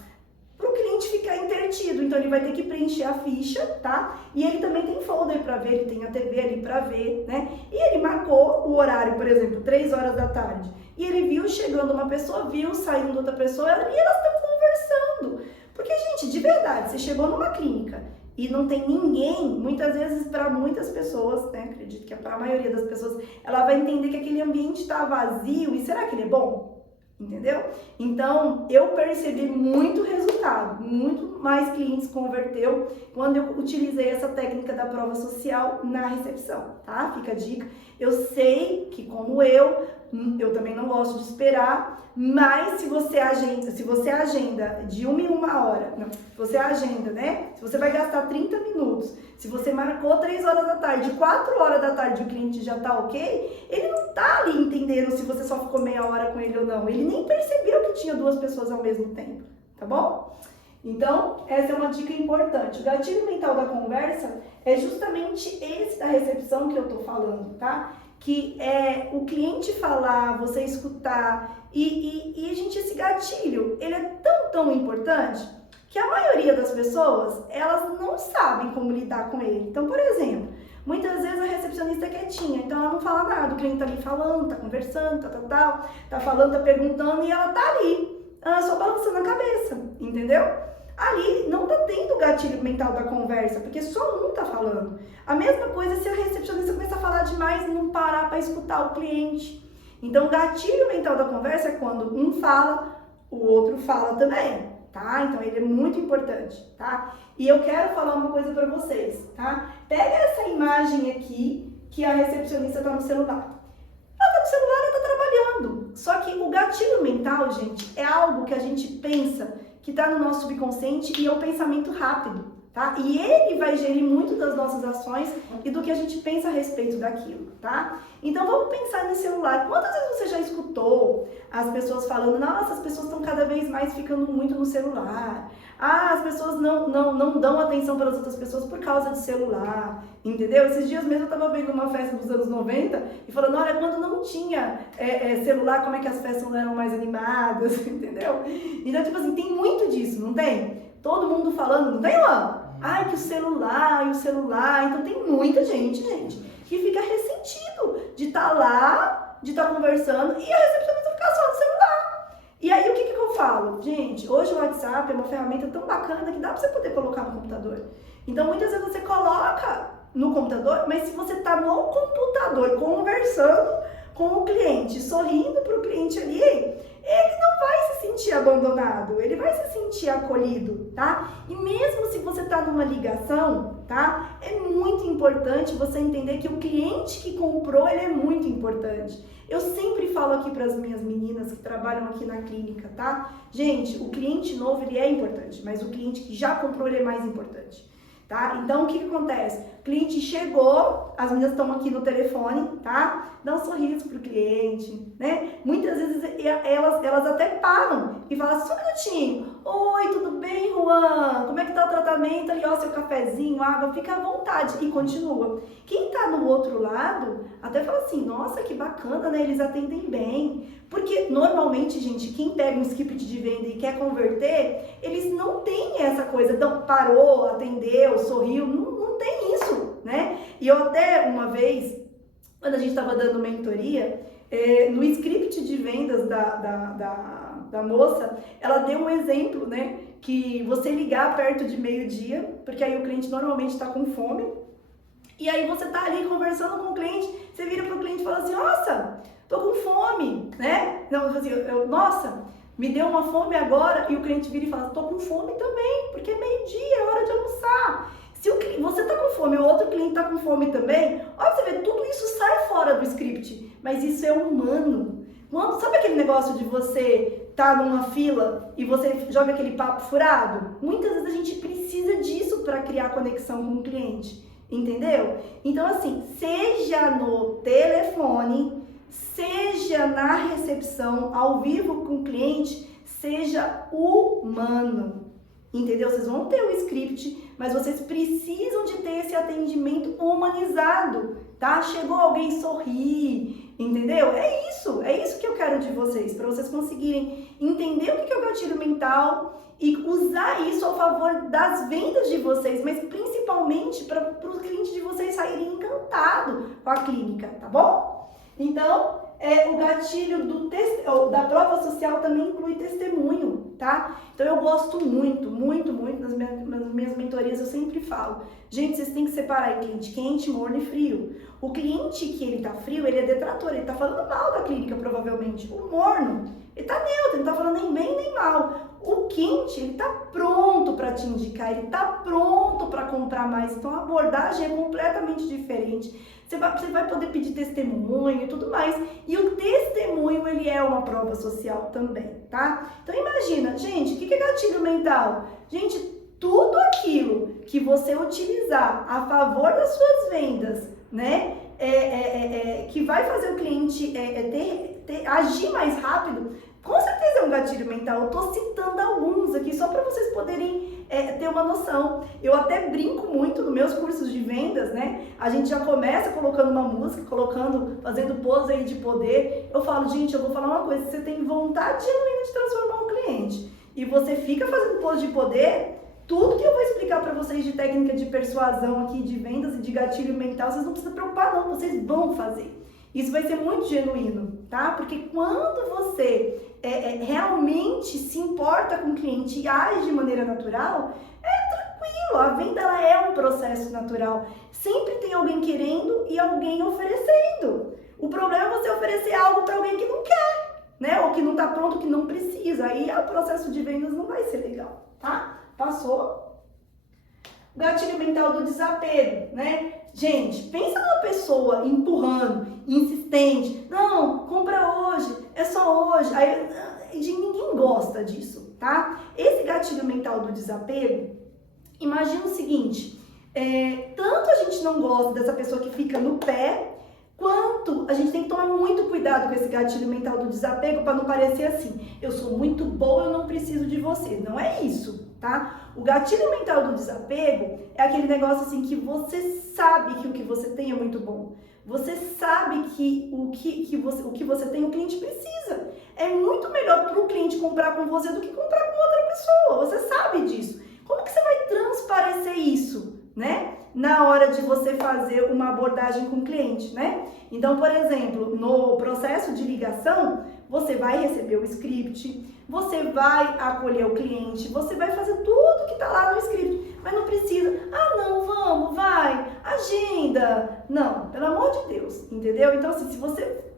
o cliente ficar intertido. Então ele vai ter que preencher a ficha, tá? E ele também tem folder para ver, ele tem a TV ali para ver, né? E ele marcou o horário, por exemplo, 3 horas da tarde. E ele viu chegando uma pessoa, viu saindo outra pessoa e elas estão conversando. Porque, gente, de verdade, você chegou numa clínica e não tem ninguém, muitas vezes para muitas pessoas, né, acredito que para a maioria das pessoas, ela vai entender que aquele ambiente está vazio e será que ele é bom? Entendeu? Então, eu percebi muito resultado, muito mais clientes converteu quando eu utilizei essa técnica da prova social na recepção, tá? Fica a dica. Eu sei que como eu também não gosto de esperar, mas se você agenda de 1 em 1 hora, não, se você agenda, né? Se você vai gastar 30 minutos, se você marcou 3 horas da tarde, 4 horas da tarde o cliente já tá ok, ele não tá ali entendendo se você só ficou meia hora com ele ou não. Ele nem percebeu que tinha 2 pessoas ao mesmo tempo, tá bom? Então, essa é uma dica importante. O gatilho mental da conversa é justamente esse da recepção que eu tô falando, tá? que é o cliente falar, você escutar, e gente, esse gatilho, ele é tão importante que a maioria das pessoas, elas não sabem como lidar com ele. Então, por exemplo, muitas vezes a recepcionista é quietinha, então ela não fala nada, o cliente tá ali falando, tá conversando, tá falando, tá perguntando, e ela tá ali, só balançando a cabeça, entendeu? Ali não tá tendo o gatilho mental da conversa, porque só um tá falando. A mesma coisa se a recepcionista começar a falar demais e não parar para escutar o cliente. Então, o gatilho mental da conversa é quando um fala, o outro fala também, tá? Então, ele é muito importante, tá? E eu quero falar uma coisa para vocês, tá? Pega essa imagem aqui, que a recepcionista tá no celular. Ela tá no celular, ela tá trabalhando. Só que o gatilho mental, gente, é algo que a gente pensa que está no nosso subconsciente e é um pensamento rápido, tá? E ele vai gerir muito das nossas ações e do que a gente pensa a respeito daquilo, tá? Então vamos pensar no celular. Quantas vezes você já escutou as pessoas falando, nossa, as pessoas estão cada vez mais ficando muito no celular. Ah, as pessoas não dão atenção para as outras pessoas por causa do celular, entendeu? Esses dias mesmo eu estava vendo uma festa dos anos 90 e falando, olha, quando não tinha celular, como é que as festas não eram mais animadas, entendeu? Então, tipo assim, tem muito disso, não tem? Todo mundo falando, não tem, Luan? Ai, que o celular, Então tem muita gente, que fica ressentido de estar lá, de estar conversando e a recepcionista ficar só no celular. E aí, o que eu falo? Gente, hoje o WhatsApp é uma ferramenta tão bacana que dá pra você poder colocar no computador. Então, muitas vezes você coloca no computador, mas se você tá no computador conversando com o cliente, sorrindo pro cliente ali, ele não vai se sentir abandonado, ele vai se sentir acolhido, tá? E mesmo se você tá numa ligação, tá? É muito importante você entender que o cliente que comprou, ele é muito importante. Eu sempre falo aqui para as minhas meninas que trabalham aqui na clínica, tá? Gente, o cliente novo, ele é importante, mas o cliente que já comprou, ele é mais importante, tá? Então, o que acontece? O cliente chegou, as meninas estão aqui no telefone, tá? Dá um sorriso pro cliente, né? Muitas vezes elas até param e falam, só um minutinho, oi, tudo bem, Juan? Como é que tá o tratamento ali? Ó, seu cafezinho, água, fica à vontade e continua. Quem tá no outro lado até fala assim, nossa, que bacana, né? Eles atendem bem. Porque normalmente, gente, quem pega um script de venda e quer converter, eles não têm essa coisa, então parou, atendeu, sorriu, não tem isso, né? E eu até uma vez, quando a gente estava dando mentoria, no script de vendas da moça, ela deu um exemplo, né? Que você ligar perto de meio-dia, porque aí o cliente normalmente está com fome, e aí você tá ali conversando com o cliente, você vira pro cliente e fala assim, nossa, tô com fome, né? Não, assim, nossa, me deu uma fome agora, e o cliente vira e fala, tô com fome também, porque é meio-dia, é hora de almoçar. Se você tá com fome, o outro cliente tá com fome também, olha, você vê, tudo isso sai fora do script, mas isso é humano. Sabe aquele negócio de você tá numa fila e você joga aquele papo furado? Muitas vezes a gente precisa disso para criar conexão com o cliente, entendeu? Então, assim, seja no telefone, seja na recepção, ao vivo com o cliente, seja humano. Entendeu? Vocês vão ter o script, mas vocês precisam de ter esse atendimento humanizado, tá? Chegou alguém, sorrir, entendeu? É isso que eu quero de vocês, para vocês conseguirem entender o que é o gatilho mental e usar isso a favor das vendas de vocês, mas principalmente para os clientes de vocês saírem encantados com a clínica, tá bom? Então, o gatilho da prova social também inclui testemunho, tá? Então eu gosto muito nas minhas mentorias, eu sempre falo, gente, vocês têm que separar cliente quente, morno e frio. O cliente que ele tá frio, ele é detrator, ele tá falando mal da clínica provavelmente. O morno, ele tá neutro, ele não tá falando nem bem nem mal. O quente, ele tá pronto para te indicar, ele tá pronto para comprar mais. Então a abordagem é completamente diferente. Você vai poder pedir testemunho e tudo mais. E o testemunho, ele é uma prova social também, tá? Então imagina, gente, o que é gatilho mental? Gente, tudo aquilo que você utilizar a favor das suas vendas, né? Que vai fazer o cliente agir mais rápido, com certeza é um gatilho mental. Eu tô citando alguns aqui só para vocês poderem ter uma noção. Eu até brinco muito nos meus cursos de vendas, né? A gente já começa colocando uma música, fazendo pose aí de poder. Eu falo, gente, eu vou falar uma coisa, se você tem vontade genuína de transformar um cliente e você fica fazendo pose de poder, tudo que eu vou explicar para vocês de técnica de persuasão aqui, de vendas e de gatilho mental, vocês não precisam preocupar não, vocês vão fazer. Isso vai ser muito genuíno, tá? Porque quando você realmente se importa com o cliente e age de maneira natural, é tranquilo, a venda ela é um processo natural. Sempre tem alguém querendo e alguém oferecendo. O problema é você oferecer algo para alguém que não quer, né? Ou que não está pronto, que não precisa. Aí o processo de vendas não vai ser legal, tá? Passou? O gatilho mental do desapego, né? Gente, pensa numa pessoa empurrando, insistente. Não, compra hoje, é só hoje. Aí, ninguém gosta disso, tá? Esse gatilho mental do desapego, imagina o seguinte, tanto a gente não gosta dessa pessoa que fica no pé, quanto a gente tem que tomar muito cuidado com esse gatilho mental do desapego para não parecer assim, eu sou muito boa, eu não preciso de você. Não é isso, tá? O gatilho mental do desapego é aquele negócio assim que você sabe que o que você tem é muito bom. Você sabe que o que você tem o cliente precisa. É muito melhor para o cliente comprar com você do que comprar com outra pessoa. Você sabe disso. Como que você vai transparecer isso, né? Na hora de você fazer uma abordagem com o cliente, né? Então, por exemplo, no processo de ligação, você vai receber o script, você vai acolher o cliente, você vai fazer tudo que tá lá no script, mas não precisa, não, vamos, vai, agenda. Não, pelo amor de Deus, entendeu? Então, assim, se você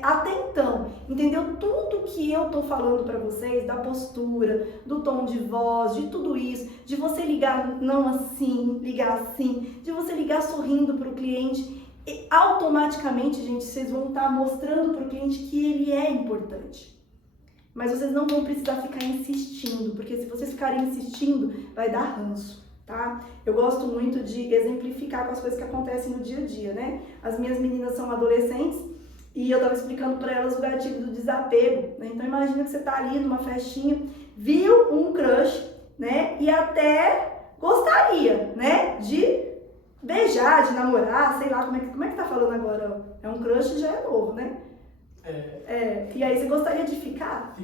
até então entendeu tudo que eu tô falando para vocês, da postura, do tom de voz, de tudo isso, de você ligar não assim, ligar assim, de você ligar sorrindo para o cliente, e automaticamente, gente, vocês vão estar mostrando para o cliente que ele é importante. Mas vocês não vão precisar ficar insistindo, porque se vocês ficarem insistindo, vai dar ranço, tá? Eu gosto muito de exemplificar com as coisas que acontecem no dia a dia, né? As minhas meninas são adolescentes, e eu tava explicando para elas o gatilho do desapego, né? Então imagina que você tá ali numa festinha, viu um crush, né? E até gostaria, né? De beijar, de namorar, sei lá, como é que tá falando agora? É um crush, já é novo, né? E aí você gostaria de ficar?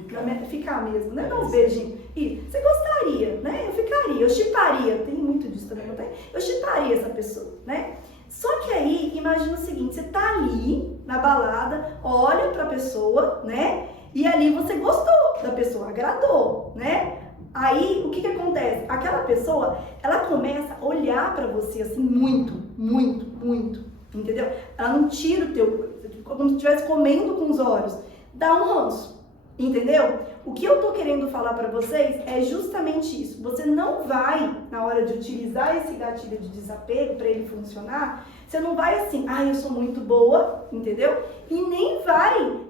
Ficar mesmo, né? Não um beijinho. E você gostaria, né? Eu ficaria, eu shipparia, tem muito disso também, não tem? Eu shipparia essa pessoa, né? Só que aí, imagina o seguinte, você tá ali na balada, olha pra pessoa, né? E ali você gostou da pessoa, agradou, né? Aí, o que acontece? Aquela pessoa, ela começa a olhar pra você assim, muito, muito, muito, entendeu? Ela não tira o teu, como se estivesse comendo com os olhos, dá um ranço, entendeu? O que eu tô querendo falar pra vocês é justamente isso. Você não vai, na hora de utilizar esse gatilho de desapego pra ele funcionar, você não vai assim, eu sou muito boa, entendeu? E nem vai,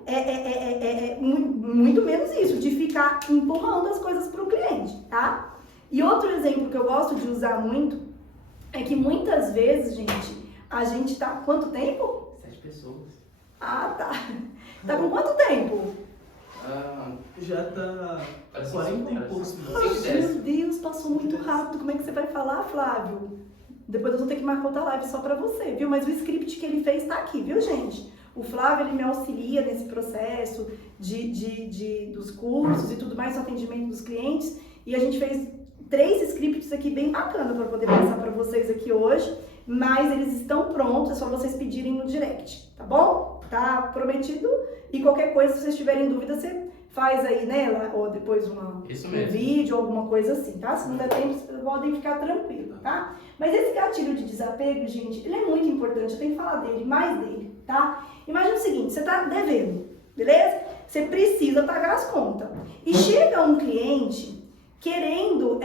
muito menos isso, de ficar empurrando as coisas pro cliente, tá? E outro exemplo que eu gosto de usar muito é que muitas vezes, gente, a gente tá, quanto tempo? 7 pessoas. Tá. Tá com quanto tempo? Já tá 40 e poucos minutos. Meu Deus, passou muito rápido. Como é que você vai falar, Flávio? Depois eu vou ter que marcar outra live só pra você, viu? Mas o script que ele fez tá aqui, viu, gente? O Flávio, ele me auxilia nesse processo dos cursos e tudo mais, do atendimento dos clientes. E a gente fez 3 scripts aqui bem bacana pra poder passar pra vocês aqui hoje. Mas eles estão prontos, é só vocês pedirem no direct, tá bom? Tá prometido. E qualquer coisa, se vocês tiverem dúvida, você faz aí, né? Lá, ou depois um vídeo, alguma coisa assim, tá? Se não der tempo, vocês podem ficar tranquilos, tá? Mas esse gatilho de desapego, gente, ele é muito importante. Eu tenho que falar dele, mais dele, tá? Imagina o seguinte, você tá devendo, beleza? Você precisa pagar as contas. E chega um cliente querendo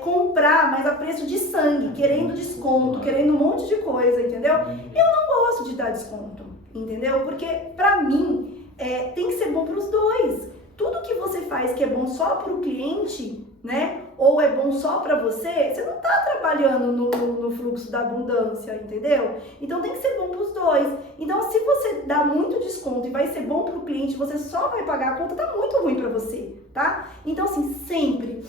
comprar, mas a preço de sangue, querendo desconto, querendo um monte de coisa, entendeu? Eu não gosto de dar desconto, entendeu? Porque pra mim tem que ser bom pros dois. Tudo que você faz que é bom só pro cliente, né? Ou é bom só pra você, você não tá trabalhando no fluxo da abundância, entendeu? Então tem que ser bom pros dois. Então se você dá muito desconto e vai ser bom pro cliente, você só vai pagar a conta, tá muito ruim pra você, tá? Então assim, sempre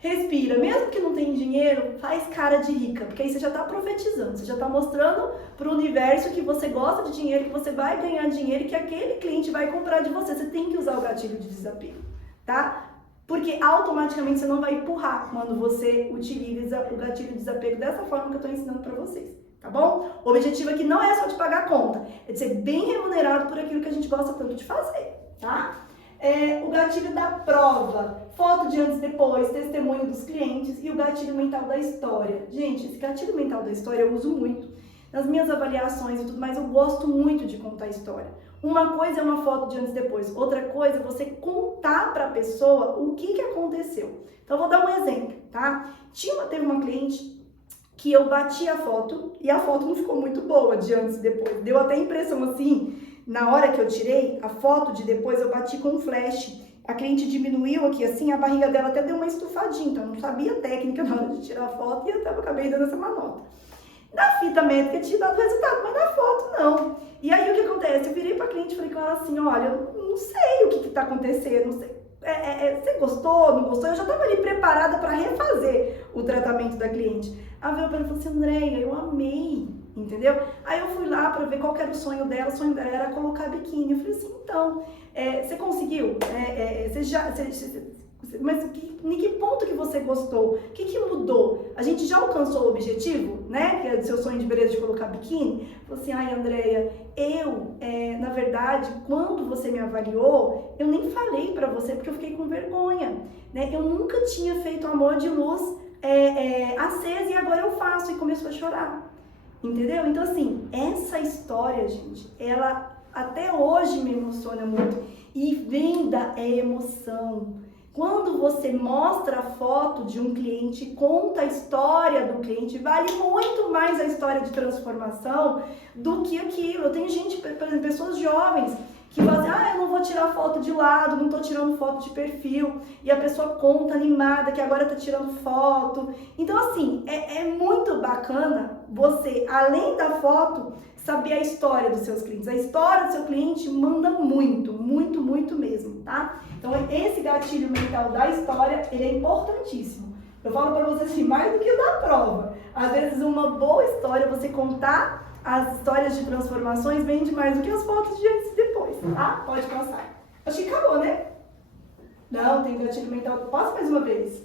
Respira, mesmo que não tenha dinheiro, faz cara de rica, porque aí você já está profetizando, você já está mostrando para o universo que você gosta de dinheiro, que você vai ganhar dinheiro, que aquele cliente vai comprar de você. Você tem que usar o gatilho de desapego, tá? Porque automaticamente você não vai empurrar quando você utiliza o gatilho de desapego dessa forma que eu estou ensinando para vocês, tá bom? O objetivo aqui não é só de pagar a conta, é de ser bem remunerado por aquilo que a gente gosta tanto de fazer, tá? O gatilho da prova, foto de antes e depois, testemunho dos clientes e o gatilho mental da história. Gente, esse gatilho mental da história eu uso muito. Nas minhas avaliações e tudo mais, eu gosto muito de contar a história. Uma coisa é uma foto de antes e depois, outra coisa é você contar para a pessoa o que aconteceu. Então, eu vou dar um exemplo, tá? Teve uma cliente que eu bati a foto e a foto não ficou muito boa de antes e depois. Deu até a impressão assim, na hora que eu tirei a foto de depois, eu bati com um flash. A cliente diminuiu aqui assim, a barriga dela até deu uma estufadinha, então eu não sabia a técnica na hora de tirar a foto e eu acabei dando essa manobra. Na fita métrica tinha dado resultado, mas na foto não. E aí o que acontece? Eu virei pra cliente e falei com ela assim, olha, eu não sei o que tá acontecendo, não sei. Você gostou, não gostou? Eu já tava ali preparada para refazer o tratamento da cliente. Aí veio para ela e falou assim, Andréia, eu amei, entendeu? Aí eu fui lá para ver qual que era o sonho dela era colocar biquíni. Eu falei assim, então, você conseguiu? Mas em que ponto que você gostou? O que mudou? A gente já alcançou o objetivo, né? Que é o seu sonho de beleza de colocar biquíni? Falou assim, ai, Andréia, na verdade, quando você me avaliou, eu nem falei pra você porque eu fiquei com vergonha, né? Eu nunca tinha feito amor de luz acesa e agora eu faço. E começou a chorar, entendeu? Então, assim, essa história, gente, ela até hoje me emociona muito. E venda é emoção. Quando você mostra a foto de um cliente, conta a história do cliente, vale muito mais a história de transformação do que aquilo. Eu tenho gente, por exemplo, pessoas jovens que falam assim, eu não vou tirar foto de lado, não estou tirando foto de perfil. E a pessoa conta animada que agora está tirando foto. Então, assim, é muito bacana você, além da foto, saber a história dos seus clientes. A história do seu cliente manda muito, muito, muito mesmo, tá? Então, esse gatilho mental da história, ele é importantíssimo. Eu falo pra vocês assim, mais do que o da prova. Às vezes, uma boa história, você contar as histórias de transformações, vende mais do que as fotos de antes e depois, tá? Pode passar. Acho que acabou, né? Não, tem gatilho mental. Passa mais uma vez.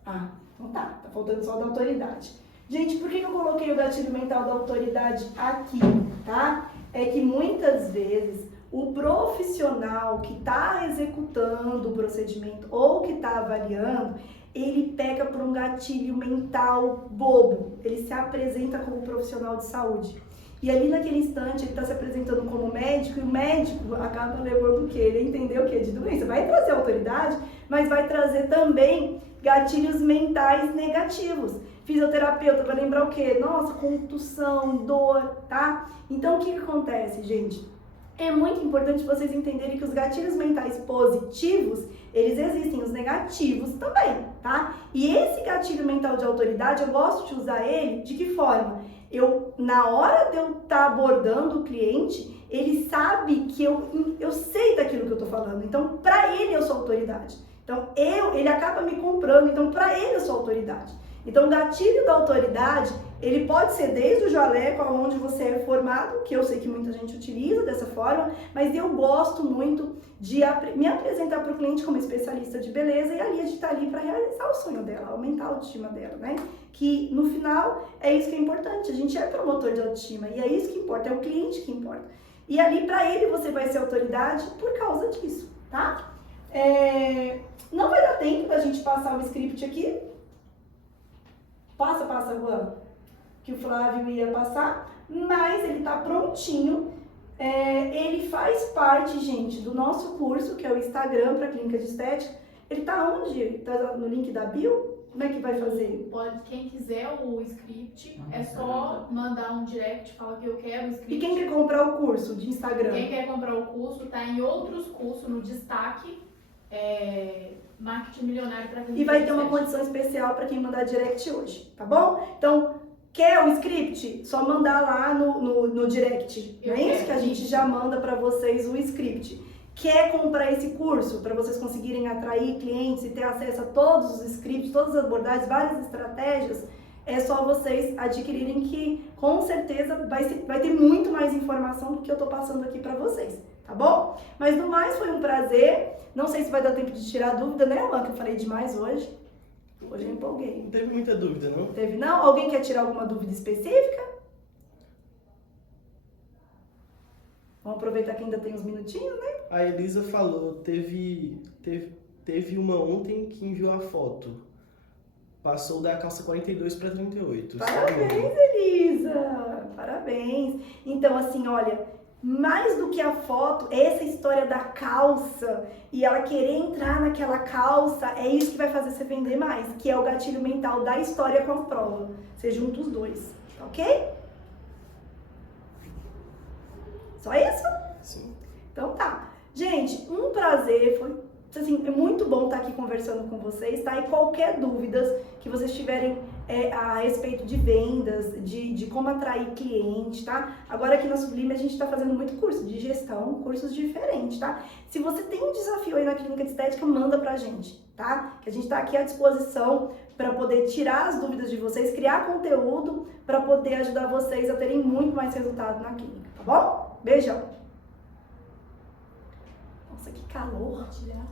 Então tá. Tá faltando só da autoridade. Gente, por que eu coloquei o gatilho mental da autoridade aqui, tá? É que muitas vezes o profissional que está executando o procedimento ou que está avaliando, ele peca por um gatilho mental bobo. Ele se apresenta como profissional de saúde. E ali naquele instante ele está se apresentando como médico e o médico acaba levando o quê? Ele entendeu o quê? De doença. Vai trazer autoridade, mas vai trazer também gatilhos mentais negativos. Fisioterapeuta vai lembrar o quê? Nossa, contusão, dor, tá? Então o que acontece, gente? É muito importante vocês entenderem que os gatilhos mentais positivos, eles existem, os negativos também, tá? E esse gatilho mental de autoridade, eu gosto de usar ele de que forma? Na hora de eu estar abordando o cliente, ele sabe que eu sei daquilo que eu tô falando, então pra ele eu sou autoridade. Então ele acaba me comprando, então pra ele eu sou autoridade. Então, o gatilho da autoridade, ele pode ser desde o jaleco, onde você é formado, que eu sei que muita gente utiliza dessa forma, mas eu gosto muito de me apresentar para o cliente como especialista de beleza e ali a gente está ali para realizar o sonho dela, aumentar a autoestima dela, né? Que no final é isso que é importante, a gente é promotor de autoestima e é isso que importa, é o cliente que importa. E ali para ele você vai ser autoridade por causa disso, tá? Não vai dar tempo da gente passar o script aqui. Passa, Juan, que o Flávio ia passar, mas ele tá prontinho. Ele faz parte, gente, do nosso curso, que é o Instagram para Clínica de Estética. Ele tá onde? Tá no link da bio? Como é que vai fazer? Quem quiser o script, é só mandar um direct, fala que eu quero o script. E quem quer comprar o curso de Instagram? Quem quer comprar o curso, tá em outros cursos, no destaque, Marketing Milionário para Clínica. E vai ter uma condição especial para quem mandar direct hoje, tá bom? Então, quer o script? Só mandar lá no direct. Não é isso que a gente já manda para vocês o script. Quer comprar esse curso para vocês conseguirem atrair clientes e ter acesso a todos os scripts, todas as abordagens, várias estratégias? É só vocês adquirirem que com certeza vai ter muito mais informação do que eu tô passando aqui para vocês, tá bom? Mas no mais foi um prazer. Não sei se vai dar tempo de tirar dúvida, né, Alan? Que eu falei demais hoje. Hoje eu empolguei. Não teve muita dúvida, não? Teve não? Alguém quer tirar alguma dúvida específica? Vamos aproveitar que ainda tem uns minutinhos, né? A Elisa falou, teve uma ontem que enviou a foto. Passou da calça 42 para 38. Parabéns, Elisa! Parabéns! Então, assim, olha, mais do que a foto, essa história da calça e ela querer entrar naquela calça, é isso que vai fazer você vender mais, que é o gatilho mental da história com a prova. Você junta os dois, tá ok? Só isso? Sim. Então tá. Gente, um prazer, foi assim, é muito bom estar aqui conversando com vocês, tá? E qualquer dúvidas que vocês tiverem a respeito de vendas, de como atrair cliente, tá? Agora aqui na Sublime a gente tá fazendo muito curso de gestão, cursos diferentes, tá? Se você tem um desafio aí na clínica de estética, manda pra gente, tá? Que a gente tá aqui à disposição para poder tirar as dúvidas de vocês, criar conteúdo para poder ajudar vocês a terem muito mais resultado na clínica, tá bom? Beijão! Nossa, que calor! Compartilhar.